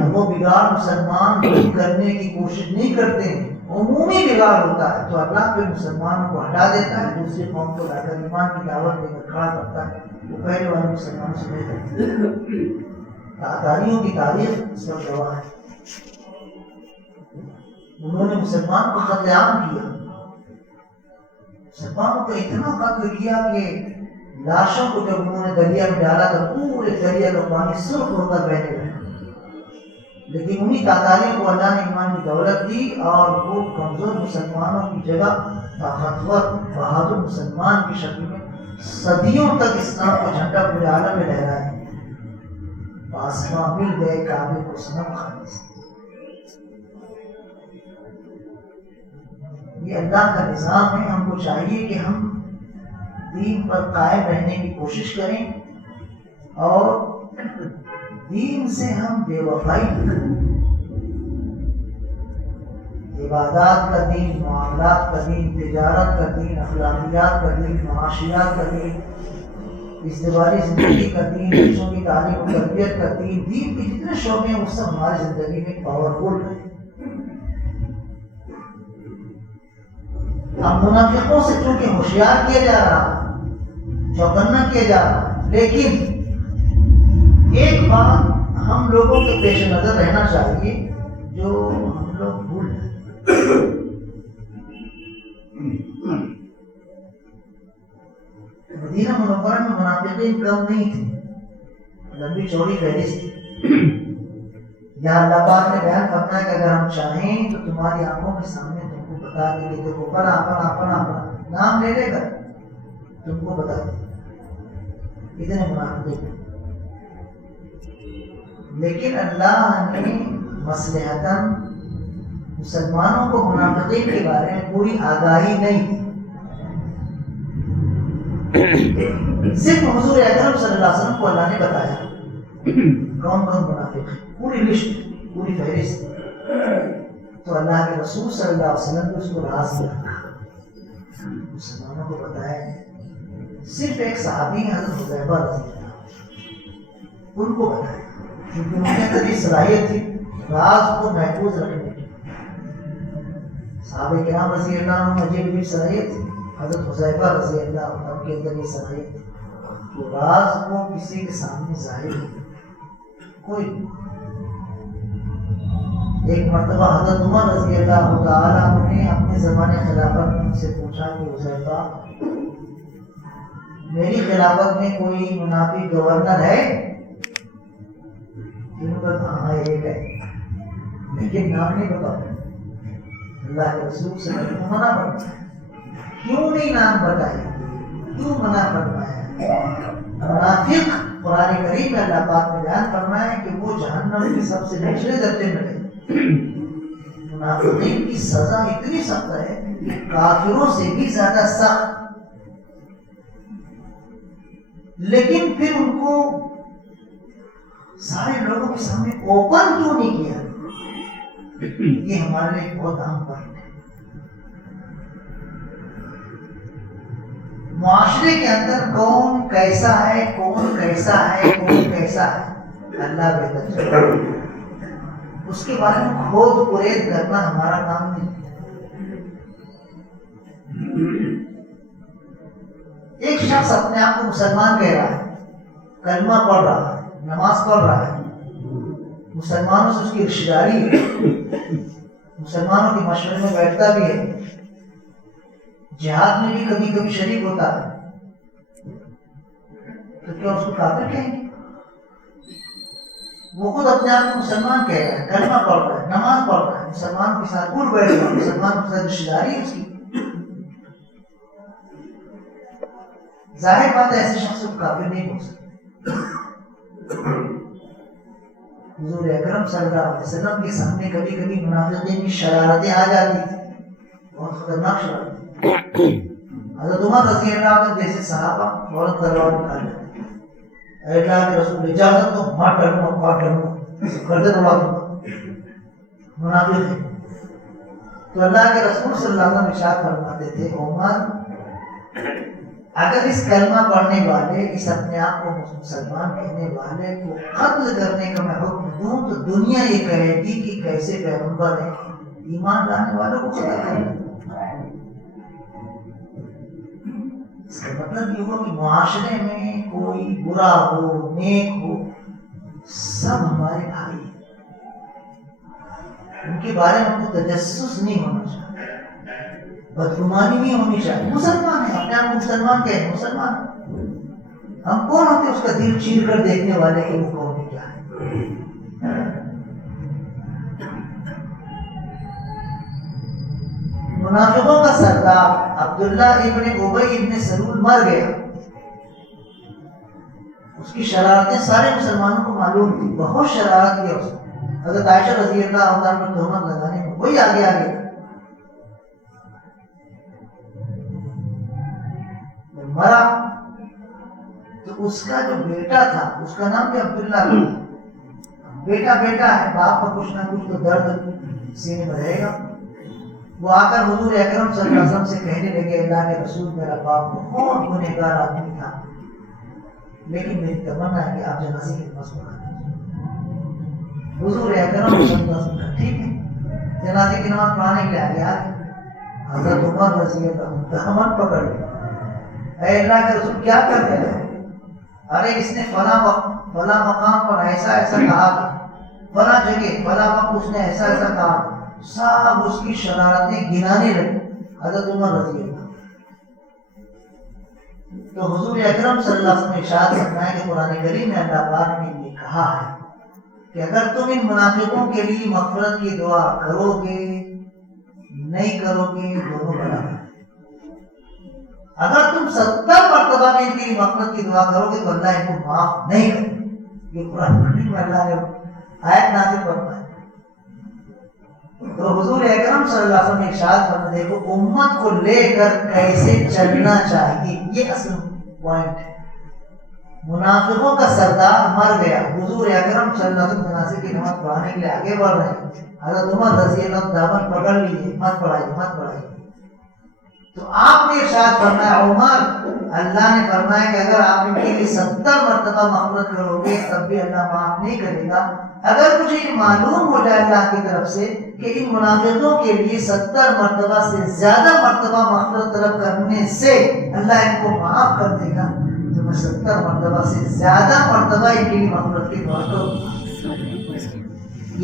اب وہ بگاڑ مسلمان دور کرنے کی کوشش نہیں کرتے ہیں، عمومی بگاڑ ہوتا ہے تو اللہ پھر مسلمانوں کو ہٹا دیتا ہے، دوسرے قوم کو لا کر ایمان کی دعوت دے کر کھڑا کرتا ہے. وہ پہلے والے مسلمانوں سے بہتر. تاریخوں کی تاریخ اس پر گواہ ہے. انہوں نے مسلمان کو قتل عام کیا، مسلمانوں کو اتنا قتل کیا کہ لاشوں کو جب انہوں نے دریا میں ڈالا تو پورے دریا کا پانی سرخ ہو کر بہنے لگا. لیکن انہی تاتاریوں کو اللہ نے ایمان کی دولت دی اور وہ کمزور مسلمانوں کی جگہ طاقتور بہادر مسلمان کی شکل میں صدیوں تک اسلام کا جھنڈا پورے عالم میں لہرائے. آسماں مل گئے کعبے کو صنم خانے سے. یہ اللہ کا نظام ہے. ہم کو چاہیے کہ ہم دین پر قائم رہنے کی کوشش کریں اور دین سے ہم بے وفائی نہ کریں. عبادات کا دین، معاملات کا دین، تجارت کا دین، اخلاقیات کا دین، معاشیات کا دین، ازدواجی زندگی کا دین، بچوں کی تعلیم و تربیت کا دین، دین کے جتنے شعبے ہیں وہ سب ہماری زندگی میں پاورفل ہیں۔ اب منافقوں سے چونکہ ہوشیار کیا جا رہا ہے، چوکنا کیا جا رہا ہے، لیکن ایک بات ہم لوگوں کے پیش نظر رہنا چاہیے جو ہم لوگ بھول جائیں۔ مدینہ منورہ میں منافقین کم نہیں تھے، لمبی چوڑی فہرست تھی۔ یہاں اللہ پاک نے بیان فرمایا کہ اگر ہم چاہیں تو تمہاری آنکھوں کے سامنے تم کو بتا دیں گے، دیکھو فلاں نام لے لے کر تم کو بتا دیں اتنے منافقین۔ لیکن اللہ نے مصلحتاً مسلمانوں کو منافقین کے بارے میں پوری آگاہی نہیں دی، صرف حضور اکرم صلی اللہ علیہ وسلم کو اللہ نے بتایا کون کون منافق ہیں، پوری لسٹ، پوری فہرست۔ تو اللہ کے رسول صلی اللہ علیہ وسلم نے اس کو راز میں رکھا، مسلمانوں کو بتایا نہیں، صرف ایک صحابی ہیں حضرت حذیفہ رضی اللہ عنہ، ان کو بتایا کیونکہ ان کے اندر یہ صلاحیت تھی راز کو محفوظ رکھنے کی۔ صحابہ کرام رضی اللہ عنہ عجیب صلاحیت تھی، حضرت حذیفہ رضی اللہ عنہ کے اندر یہ صلاحیت تھی کہ راز کو کسی کے سامنے ظاہر نہیں۔ کوئی ایک مرتبہ حضرت عمر رضی اللہ تعالیٰ عنہ نے اپنے زمانے خلافت میں ان سے پوچھا کہ حذیفہ میری خلافت میں کوئی منافق گورنر ہے؟ انہوں نے کہا ہاں ایک ہے، لیکن نام نہیں بتا۔ اللہ کے رسول سے منع فرمایا، کیوں نہیں نام بتائے، کیوں منع فرمایا؟ منافق قرآن کریم میں اللہ پاک نے بیان فرمایا ہے کہ وہ جہنم کے سب سے نچلے درجے میں رہے۔ منافقین کی سزا اتنی سخت ہے کہ کافروں سے بھی زیادہ سخت، لیکن پھر ان کو سارے لوگوں کے سامنے اوپن کیوں نہیں کیا؟ یہ ہمارے لیے بہت اہم پوائنٹ ہے۔ معاشرے کے اندر کون کیسا ہے، کون کیسا ہے، کون کیسا ہے، اللہ بہتر جانتا ہے۔ اس کے بارے میں کھود پرید کرنا ہمارا کام نہیں۔ ایک شخص اپنے آپ کو مسلمان کہہ رہا ہے، کلمہ پڑھ رہا ہے، نماز پڑھ رہا ہے، مسلمانوں سے اس کی رشتہ داری ہے، مسلمانوں کے مشورے میں بیٹھتا بھی ہے، جہاد میں بھی کبھی کبھی شریک ہوتا ہے، تو کیا اس کو کافر کہیں گے؟ وہ خود اپنے آپ کو مسلمان کہہ رہا ہے، کلمہ پڑھ رہا ہے، نماز پڑھ رہا ہے، مسلمانوں کے ساتھ اٹھ بیٹھ رہا ہے، مسلمانوں کے ساتھ رشتہ داری ہے اس کی۔ ظاہر بات ہے ایسے شخص کو کافر نہیں ہو سکتا۔ حضور اکرم صلی اللہ علیہ وسلم کے سامنے کبھی کبھی منافقین کی شرارتیں آ جاتی تھی، بہت خطرناک شرارتیں۔ حضرت عمر رضی اللہ عنہ جیسے صحابہ فوراً تلوار نکال لیتے، اے اللہ کے رسول اجازت دو، مار ڈالوں گردن اڑا دوں گا، منافق ہے۔ تو اللہ کے رسول صلی اللہ علیہ وسلم ارشاد فرماتے تھے عمر اگر اس کلمہ پڑھنے والے، اس اپنے آپ کو مسلمان کہنے والے کو قتل کرنے کا میں حکم دوں تو دنیا یہ کہے گی کہ کیسے پیغمبر ہیں، ایمان لانے والوں کو قتل کریں۔ اس کا مطلب یہ ہوا کہ معاشرے میں کوئی برا ہو نیک ہو سب ہمارے بھائی ہیں، ان کے بارے میں کوئی تجسس نہیں ہونا چاہیے، بدگمانی نہیں ہونی چاہیے۔ مسلمان ہیں، اپنے آپ کو مسلمان کہیں، مسلمان ہم کون ہوتے اس کا دل چیر کر دیکھنے والے کہ وہ کون ہے، کیا ہے۔ منافقوں کا سردار عبداللہ ابن ابی ابن سلول مر گیا، اس کی شرارتیں سارے مسلمانوں کو معلوم تھی، بہت شرارت کیا اس نے۔ حضرت عائشہ رضی اللہ عنہا پر تہمت لگانے میں وہی آگے مرا، تو اس کا جو بیٹا تھا اس کا نام بھی عبداللہ تھا۔ بیٹا بیٹا ہے، باپ کا کچھ نہ کچھ تو درد سینے میں رہے گا۔ وہ آ کر حضور اکرم صلی اللہ علیہ وسلم سے کہنے لگے اللہ کے رسول میرا باپ بہت گنہگار آدمی تھا لیکن میری تمنا ہے کہ آپ جنازے کی نماز پڑھا دیں۔ حضور اکرم صلی اللہ علیہ وسلم کہا ٹھیک ہے، جنازے کی نماز پڑھانے کے لیے آگے آ گئے۔ حضرت عمر رضی اللہ عنہ دامن پکڑ لیا، اے اللہ کے رسول کیا کر رہے ہیں؟ ارے اس نے فلاں مقام پر ایسا ایسا کہا تھا، فلاں جگہ فلاں وقت اس نے ایسا ایسا کہا تھا، سب اس کی شرارتیں گنانے لگے حضرت عمر رضی اللہ۔ تو حضور اکرم صلی اللہ علیہ وسلم نے ارشاد فرمایا کہ قرآن کریم میں اللہ پاک نے یہ کہا ہے کہ اگر تم ان منافقوں کے لیے مغفرت کی دعا کرو گے نہیں کرو گے دونوں برابر۔ اگر تم 70 مرتبہ میں ان کی مغفرت کی دعا کرو گے تو اللہ ان کو معاف نہیں کرے۔ یہ قرآن کریم میں اللہ نے آیت نازل فرمائی۔ تو حضور اکرم صلی اللہ علیہ وسلم نے ارشاد فرمایا دیکھو امت کو لے کر کیسے چلنا چاہیے، یہ اصل پوائنٹ ہے۔ منافقوں کا سردار مر گیا، حضور اکرم صلی اللہ علیہ وسلم جنازے کی نماز پڑھانے کے لیے آگے بڑھ رہے ہیں، حضرت عمر رضی اللہ عنہ دامن پکڑ لیجیے، مت پڑھائیے۔ تو آپ نے ارشاد فرمایا عمر اللہ نے فرمایا کہ اگر آپ ان کے لیے 70 مرتبہ مغفرت کرو گے تب بھی اللہ معاف نہیں کرے گا۔ اگر مجھے یہ معلوم ہو جائے اللہ کی طرف سے کہ ان منافقوں کے لیے 70 مرتبہ سے زیادہ مرتبہ مغفرت طلب کرنے سے اللہ ان کو معاف کر دے گا تو میں 70 مرتبہ سے زیادہ مرتبہ ان کے لیے مغفرت کی دعا کروں۔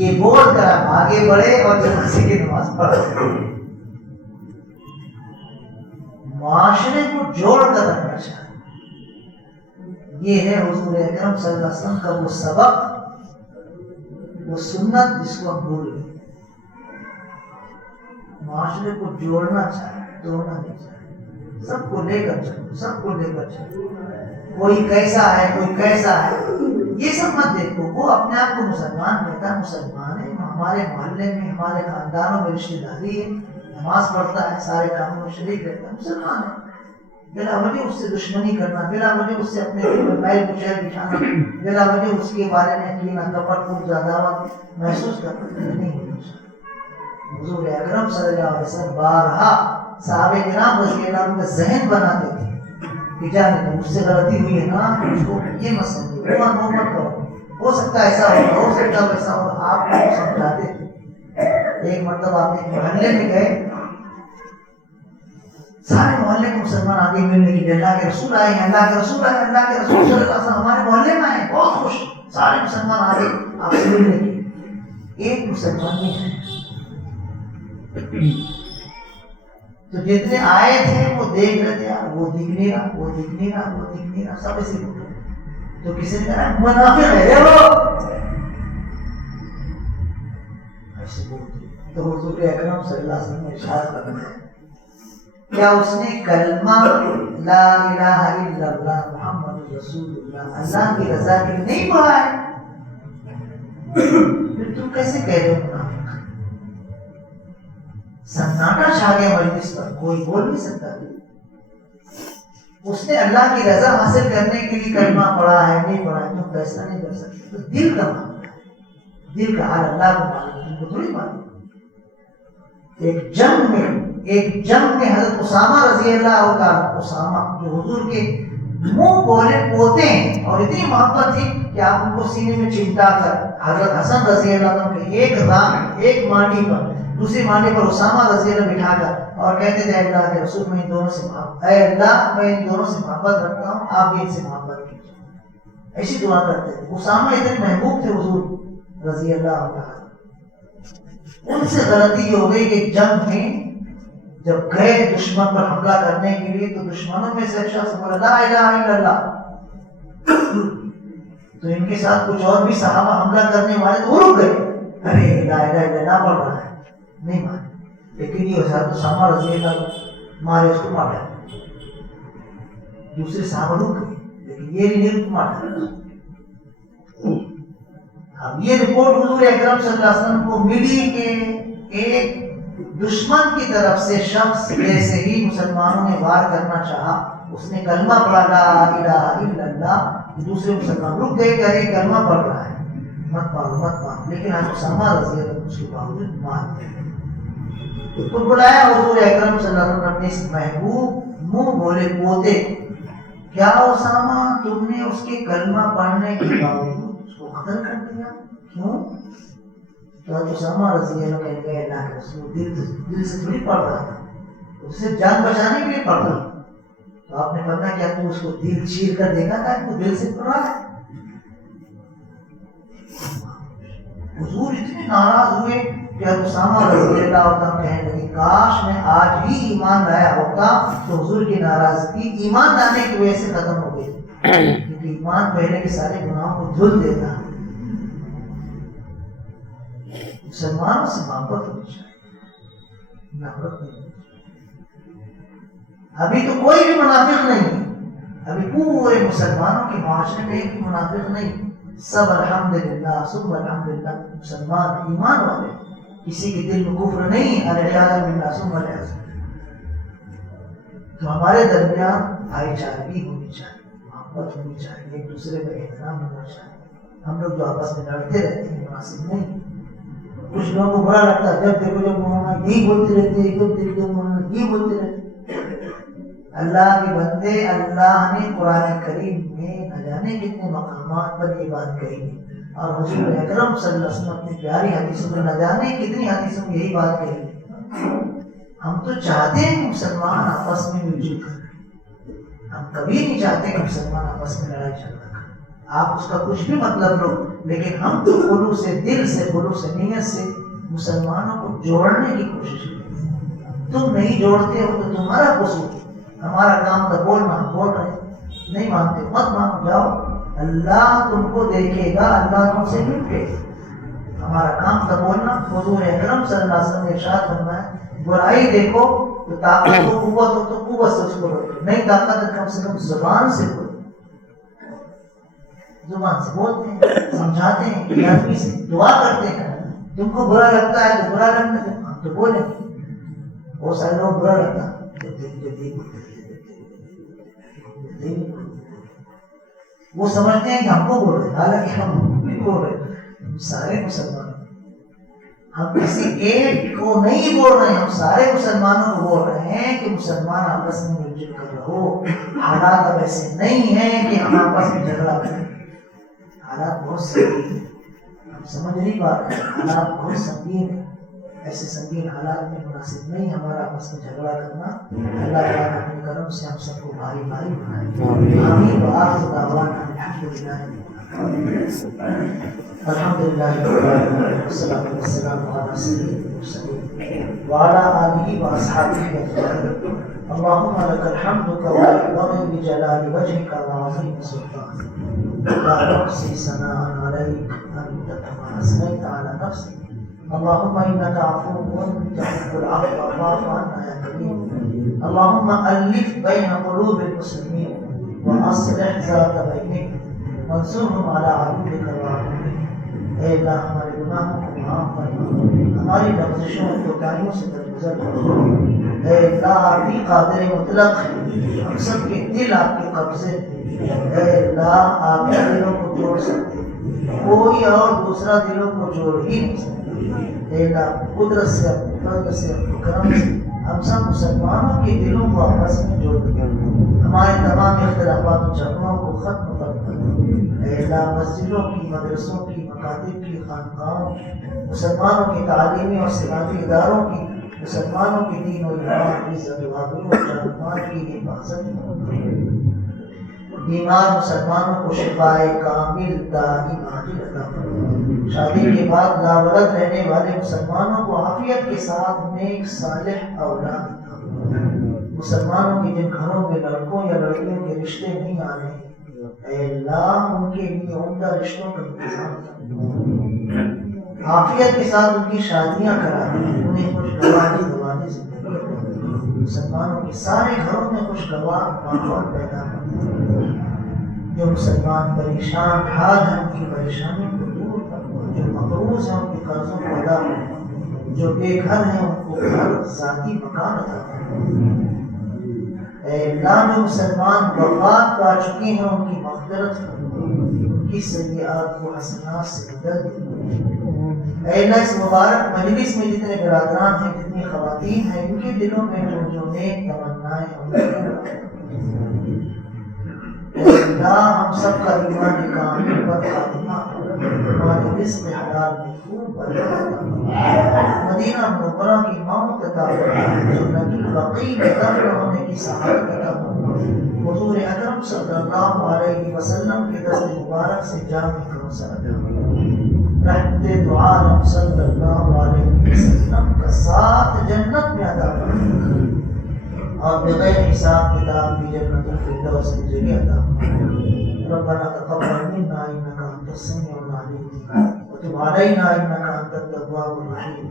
یہ بول کر آپ آگے بڑھے اور جنازے کی نماز پڑھیں۔ معاشرے کو جوڑ کر رکھنا چاہیے، یہ ہے حضور اکرم صلی اللہ علیہ وسلم کا وہ سبق، وہ سنت جس کو ہم بھول گئے۔ معاشرے کو جوڑنا چاہیے، توڑنا نہیں چاہیے، سب کو لے کر چلو، سب کو لے کر چلو۔ کوئی کیسا ہے کوئی کیسا ہے یہ سب مت دیکھو، وہ اپنے آپ کو مسلمان کہتا ہے، مسلمان ہے، ہمارے محلے میں ہمارے خاندانوں میں رشتہ داری ہے، نماز پڑھتا ہے، سارے کاموں میں شریک رہتا ہے، مسلمان ہے۔ بلا وجہ اس سے دشمنی کرنا، بلا وجہ اس سے اپنے دل میں میل کچیل بچھانا، بلا وجہ اس کے بارے میں کینہ کپٹ عداوت محسوس کرنا نہیں ہونا چاہیے۔ حضور اکرم صلی اللہ علیہ وسلم بارہا صحابہ کرام رضی اللہ عنہ کا ذہن بناتے تھے کہ جانے مجھ سے غلطی ہوئی ہے نا، اس کو یہ مت سمجھو، وہ مت کرو، ہو سکتا ہے ایسا ہو سکتا ہے ویسا ہو، آپ کو سمجھاتے تھے۔ ایک مرتبہ آپ ایک محلے میں گئے، سارے محلے کے مسلمان آگے ملنے کے لیے اللہ کے رسول آئے ہیں، اللہ کے رسول آئے ہیں، اللہ کے رسول صلی اللہ علیہ وسلم ہمارے محلے میں آئے، بہت خوش، سارے مسلمان آگے آپ سے ملنے کے لیے۔ ایک مسلمان نہیں ہے، تو جتنے آئے تھے وہ دیکھ رہے تھے، وہ دکھ نہیں رہا، وہ دکھ نہیں رہا، وہ دکھ نہیں رہا، سب ایسے بولے۔ تو کسی نے کہا منافق ہے وہ، ایسے بولتے۔ تو حضور اکرم صلی اللہ علیہ وسلم نے ارشاد فرمایا کیا اس نے کلمہ لا الہ الا اللہ محمد رسول اللہ اللہ کی رضا کے لیے نہیں پڑھا ہے؟ پھر تم کیسے کہہ رہے ہو منافق؟ سناٹا چھا گیا مجلس پر، کوئی بول نہیں سکتا۔ اس نے اللہ کی رضا حاصل کرنے کے لیے کلمہ پڑھا ہے نہیں پڑھا ہے تم فیصلہ نہیں کر سکتے، تو دل کا معاملہ ہے، دل کا حال اللہ کو معلوم، تم کو تھوڑی معلوم۔ ایک جنگ میں حضرت اسامہ رضی اللہ تعالیٰ، اسامہ جو حضور کے منہ بولے پوتے ہیں، اور اتنی محبت تھی کہ آپ ان کو سینے میں چمٹا کر حضرت حسن رضی اللہ عنہ کے ایک مانڈی پر دوسری مانڈی پر اسامہ رضی اللہ بٹھا کر اور کہتے تھے اللہ کے رسول میں ان دونوں سے محبت، اے اللہ میں ان دونوں سے محبت رکھتا ہوں، آپ بھی ان سے محبت کیجیے، ایسی دعا کرتے تھے۔ اسامہ اتنے محبوب تھے حضور رضی اللہ عنہ۔ ان سے غلطی یہ ہو گئی کہ جنگ میں جب گئے دشمن پر حملہ کرنے کے لیے تو دشمنوں میں سے ایک شخص بولا لا الہ الا اللہ، تو ان کے ساتھ کچھ اور بھی صحابہ حملہ کرنے والے تو رک گئے، ارے لا الہ الا اللہ پڑھ رہا ہے، نہیں مانے، لیکن یہ حضرت اسامہ رضی اللہ مارے، اس کو مار ڈالا۔ دوسرے صحابہ رک گئے لیکن یہ نہیں مار ڈالا۔ اب یہ رپورٹ حضور اکرم صلی اللہ علیہ وسلم کو ملی کہ ایک دشمن کی طرف سے شخص جیسے ہی مسلمانوں نے وار کرنا چاہا، اس نے کلمہ پڑھا لا الہ الا اللہ، دوسرے مسلمان رک گئے کہ ارے کلمہ پڑھ رہا ہے، مت مارو مت مارو، لیکن اسامہ رضی اللہ عنہ اس کے باوجود مار دیا۔ تو بلایا حضور اکرم صلی اللہ علیہ وسلم اپنے اس محبوب منہ بولے پوتے، کیا اسامہ تم نے اس کے کلمہ پڑھنے کے باوجود اس کو قتل کر دیا؟ کیوں؟ تو اسامہ رضی اللہ عنہ کہتے ہیں اللہ کے رسول دل سے تھوڑی پڑھ رہا تھا، اسے جان بچانے کے لیے پڑھ رہا. تو آپ نے فرمایا کیا تم اس کو دل چیر کر دیکھا تھا کہ وہ دل سے پڑھ رہا ہے؟ حضور اتنے ناراض ہوئے کہ اسامہ رضی اللہ عنہ کہنے لگے کاش میں آج ہی ایمان لایا ہوتا تو حضور کی ناراضگی ایمان لانے کی وجہ سے ختم ہو گئی، کیونکہ ایمان پہلے کے سارے گناہوں کو دھل دیتا ہے. مسلمانوں سے محبت ہونی چاہیے، نفرت نہیں. ابھی تو کوئی بھی منافق نہیں، ابھی پورے مسلمانوں کے معاشرے میں ایک بھی منافق نہیں، سب الحمدللہ سب الحمدللہ مسلمان ایمان والے، کسی کے دل میں کفر نہیں، الحمد باللہ سب الحمد. تو ہمارے درمیان بھائی چارگی ہونی چاہیے، محبت ہونی چاہیے، ایک دوسرے کا احترام ہونا چاہیے. ہم لوگ جو آپس میں لڑتے رہتے ہیں مناسب نہیں. کچھ لوگوں کو برا لگتا ہے جب دیکھو جب مولانا یہی بولتے رہتے ہیں، جب دیکھو جب مولانا یہی بولتے رہتے. اللہ کے بندے، اللہ نے قرآن کریم میں نہ جانے کتنے مقامات پر یہ بات کہی ہے، اور حضور اکرم صلی اللہ علیہ وسلم اپنی پیاری حدیثوں میں نہ جانے کتنی حدیثوں میں یہی بات کہی ہے. ہم تو چاہتے ہیں کہ مسلمان آپس میں مل جل کر، ہم کبھی نہیں چاہتے کہ مسلمان آپس میں لڑائی جھگڑا کریں. آپ اس کا کچھ بھی مطلب لو، لیکن ہم تو خلوص دل سے خلوص نیت سے مسلمانوں کو جوڑنے کی کوشش کریں. تم نہیں جوڑتے ہو تو تمہارا قصور، ہمارا کام تھا بولنا، بول رہے نہیں مانتے مت مانو، جاؤ اللہ تم کو دیکھے گا، اللہ تم سے ملے. ہمارا کام تھا بولنا. حضور اکرم صلی اللہ علیہ وسلم نے ارشاد فرمایا برائی دیکھو تو طاقت ہو قوت ہو تو قوت سے اس کو روکو، نہیں طاقت ہے کم سے کم زبان سے بولو. زبان سے بولتے ہیں، سمجھاتے ہیں، نرمی سے دعا کرتے ہیں. تم کو برا لگتا ہے تو برا لگتا ہے، ہم تو بولیں گے. بہت سارے لوگ برا لگتا ہے وہ سمجھتے ہیں کہ ہم کو بول رہے ہیں، حالانکہ ہم نہیں بول رہے. سارے مسلمان، ہم کسی ایک کو نہیں بول رہے ہیں، ہم سارے مسلمانوں کو بول رہے ہیں کہ مسلمان آپس میں مل جل کر رہو. حالات اب ایسے نہیں ہیں کہ ہم آپس میں جھگڑا کریں. حالات بہت سنگین ہیں، ہم سمجھ نہیں پا رہے ہیں. حالات بہت سنگین ہیں، ایسے سنگین حالات میں مناسب نہیں ہمارا آپس میں جھگڑا کرنا. اللہ تعالیٰ اپنے کرم سے ہم سب کو بھائی بھائی بنائے. آمین. وآخر دعوانا الحمدللہ الحمدللہ والصلاة والسلام علی سیدنا المرسلین وعلی آلہ واصحابہ اجمعین. اللهم لك الحمد كما ينبغي بجلال وجهك وعظيم سلطانك، لا نحصي ثناء عليك أنت كما أثنيت على نفسك. اللهم إنك عفو تحب العفو فاعف عنا يا كريم. اللهم ألف بين قلوب المسلمين وأصلح ذات بينهم وانصرهم على عدوك وعدوهم. اے اللہ ہمارے گناہوں کو معاف فرما، ہماری لغزشوں اور کوتاہیوں سے درگزر کرو. اے اللہ آپ ہی قادر مطلق ہیں، ہم سب کے دل آپ کے قبضے. اے اللہ آپ ہی دلوں کو جوڑ سکتے، کوئی اور دوسرا دلوں کو جوڑ ہی نہیں سکتے. اے اللہ قدرت سے، اپنے فضل سے، اپنے کرم سے ہم سب مسلمانوں کے دلوں کو آپس میں جوڑ دیں. ہمارے تمام اختلافات و جھگڑوں کو ختم کر دیں. اے اللہ مسجدوں کی، مدرسوں کی، مکاتب کی، خانقاہوں کی، مسلمانوں کے تعلیمی اور سماجی اداروں کی، مسلمانوں کے دین و ایمان کی عزت و آبرو اور جان و مال کی حفاظت. بیمار مسلمانوں کو شفائے کامل دائم عاجل عطا فرما. شادی کے بعد لاولد رہنے والے مسلمانوں کو عافیت کے ساتھ نیک صالح اولاد عطا فرما. مسلمانوں کے جن گھروں میں لڑکوں یا لڑکیوں کے رشتے نہیں آ رہے، اے اللہ ان کے لیے عمدہ رشتوں کا انتظام کرنا، عافیت کے ساتھ ان کی شادیاں کرا دیں، انہیں خوشگواری گواری زندگی دیں. مسلمانوں کے سارے گھروں میں خوشگوار ماحول پیدا کرنا. جو مسلمان پریشان حال ہیں ان کی پریشانی کو دور کرنا، جو مقروض ہیں ان کے قرضوں کو ادا کرنا، جو بے گھر ہیں ان کو گھر ذاتی مکان عطا کرنا. اے اللہ جو مسلمان وفات پا چکے ہیں ان کی مغفرت کرنا، ان کی سیئات کو حسنات سے بدل دے. اے اللہ اس مبارک مجلس میں جتنے برادران ہیں، جتنی خواتین ہیں، ان کے دلوں میں جو نیک تمنائیں اے اللہ ہم سب کا ایمان کامل پر خاتمہ، ہمارے رزق حلال میں خوب برکت، مدینہ منورہ کی موت عطا فرما، جنت البقیع میں دفن ہونے کی سعادت عطا فرما، حضور اکرم صلی اللہ علیہ وسلم کے دست مبارک سے جام کوثر عطا فرما، رحمت دو عالم صلی اللہ علیہ وسلم کا ساتھ جنت میں عطا فرما، اور بغیر حساب کتاب کی جنت الفردوس کی جگہ عطا فرما۔ ربنا تقبل منا انك انت السميع العليم وتب علينا انك انت التواب الرحيم،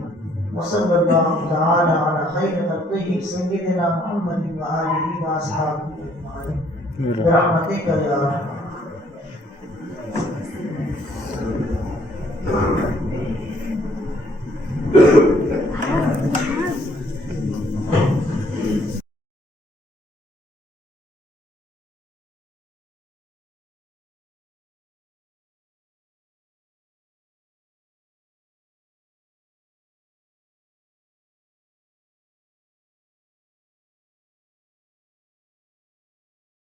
وصلى الله تعالى على خير خلقه سيدنا محمد وآله واصحابه اجمعين برحمتك يا ارحم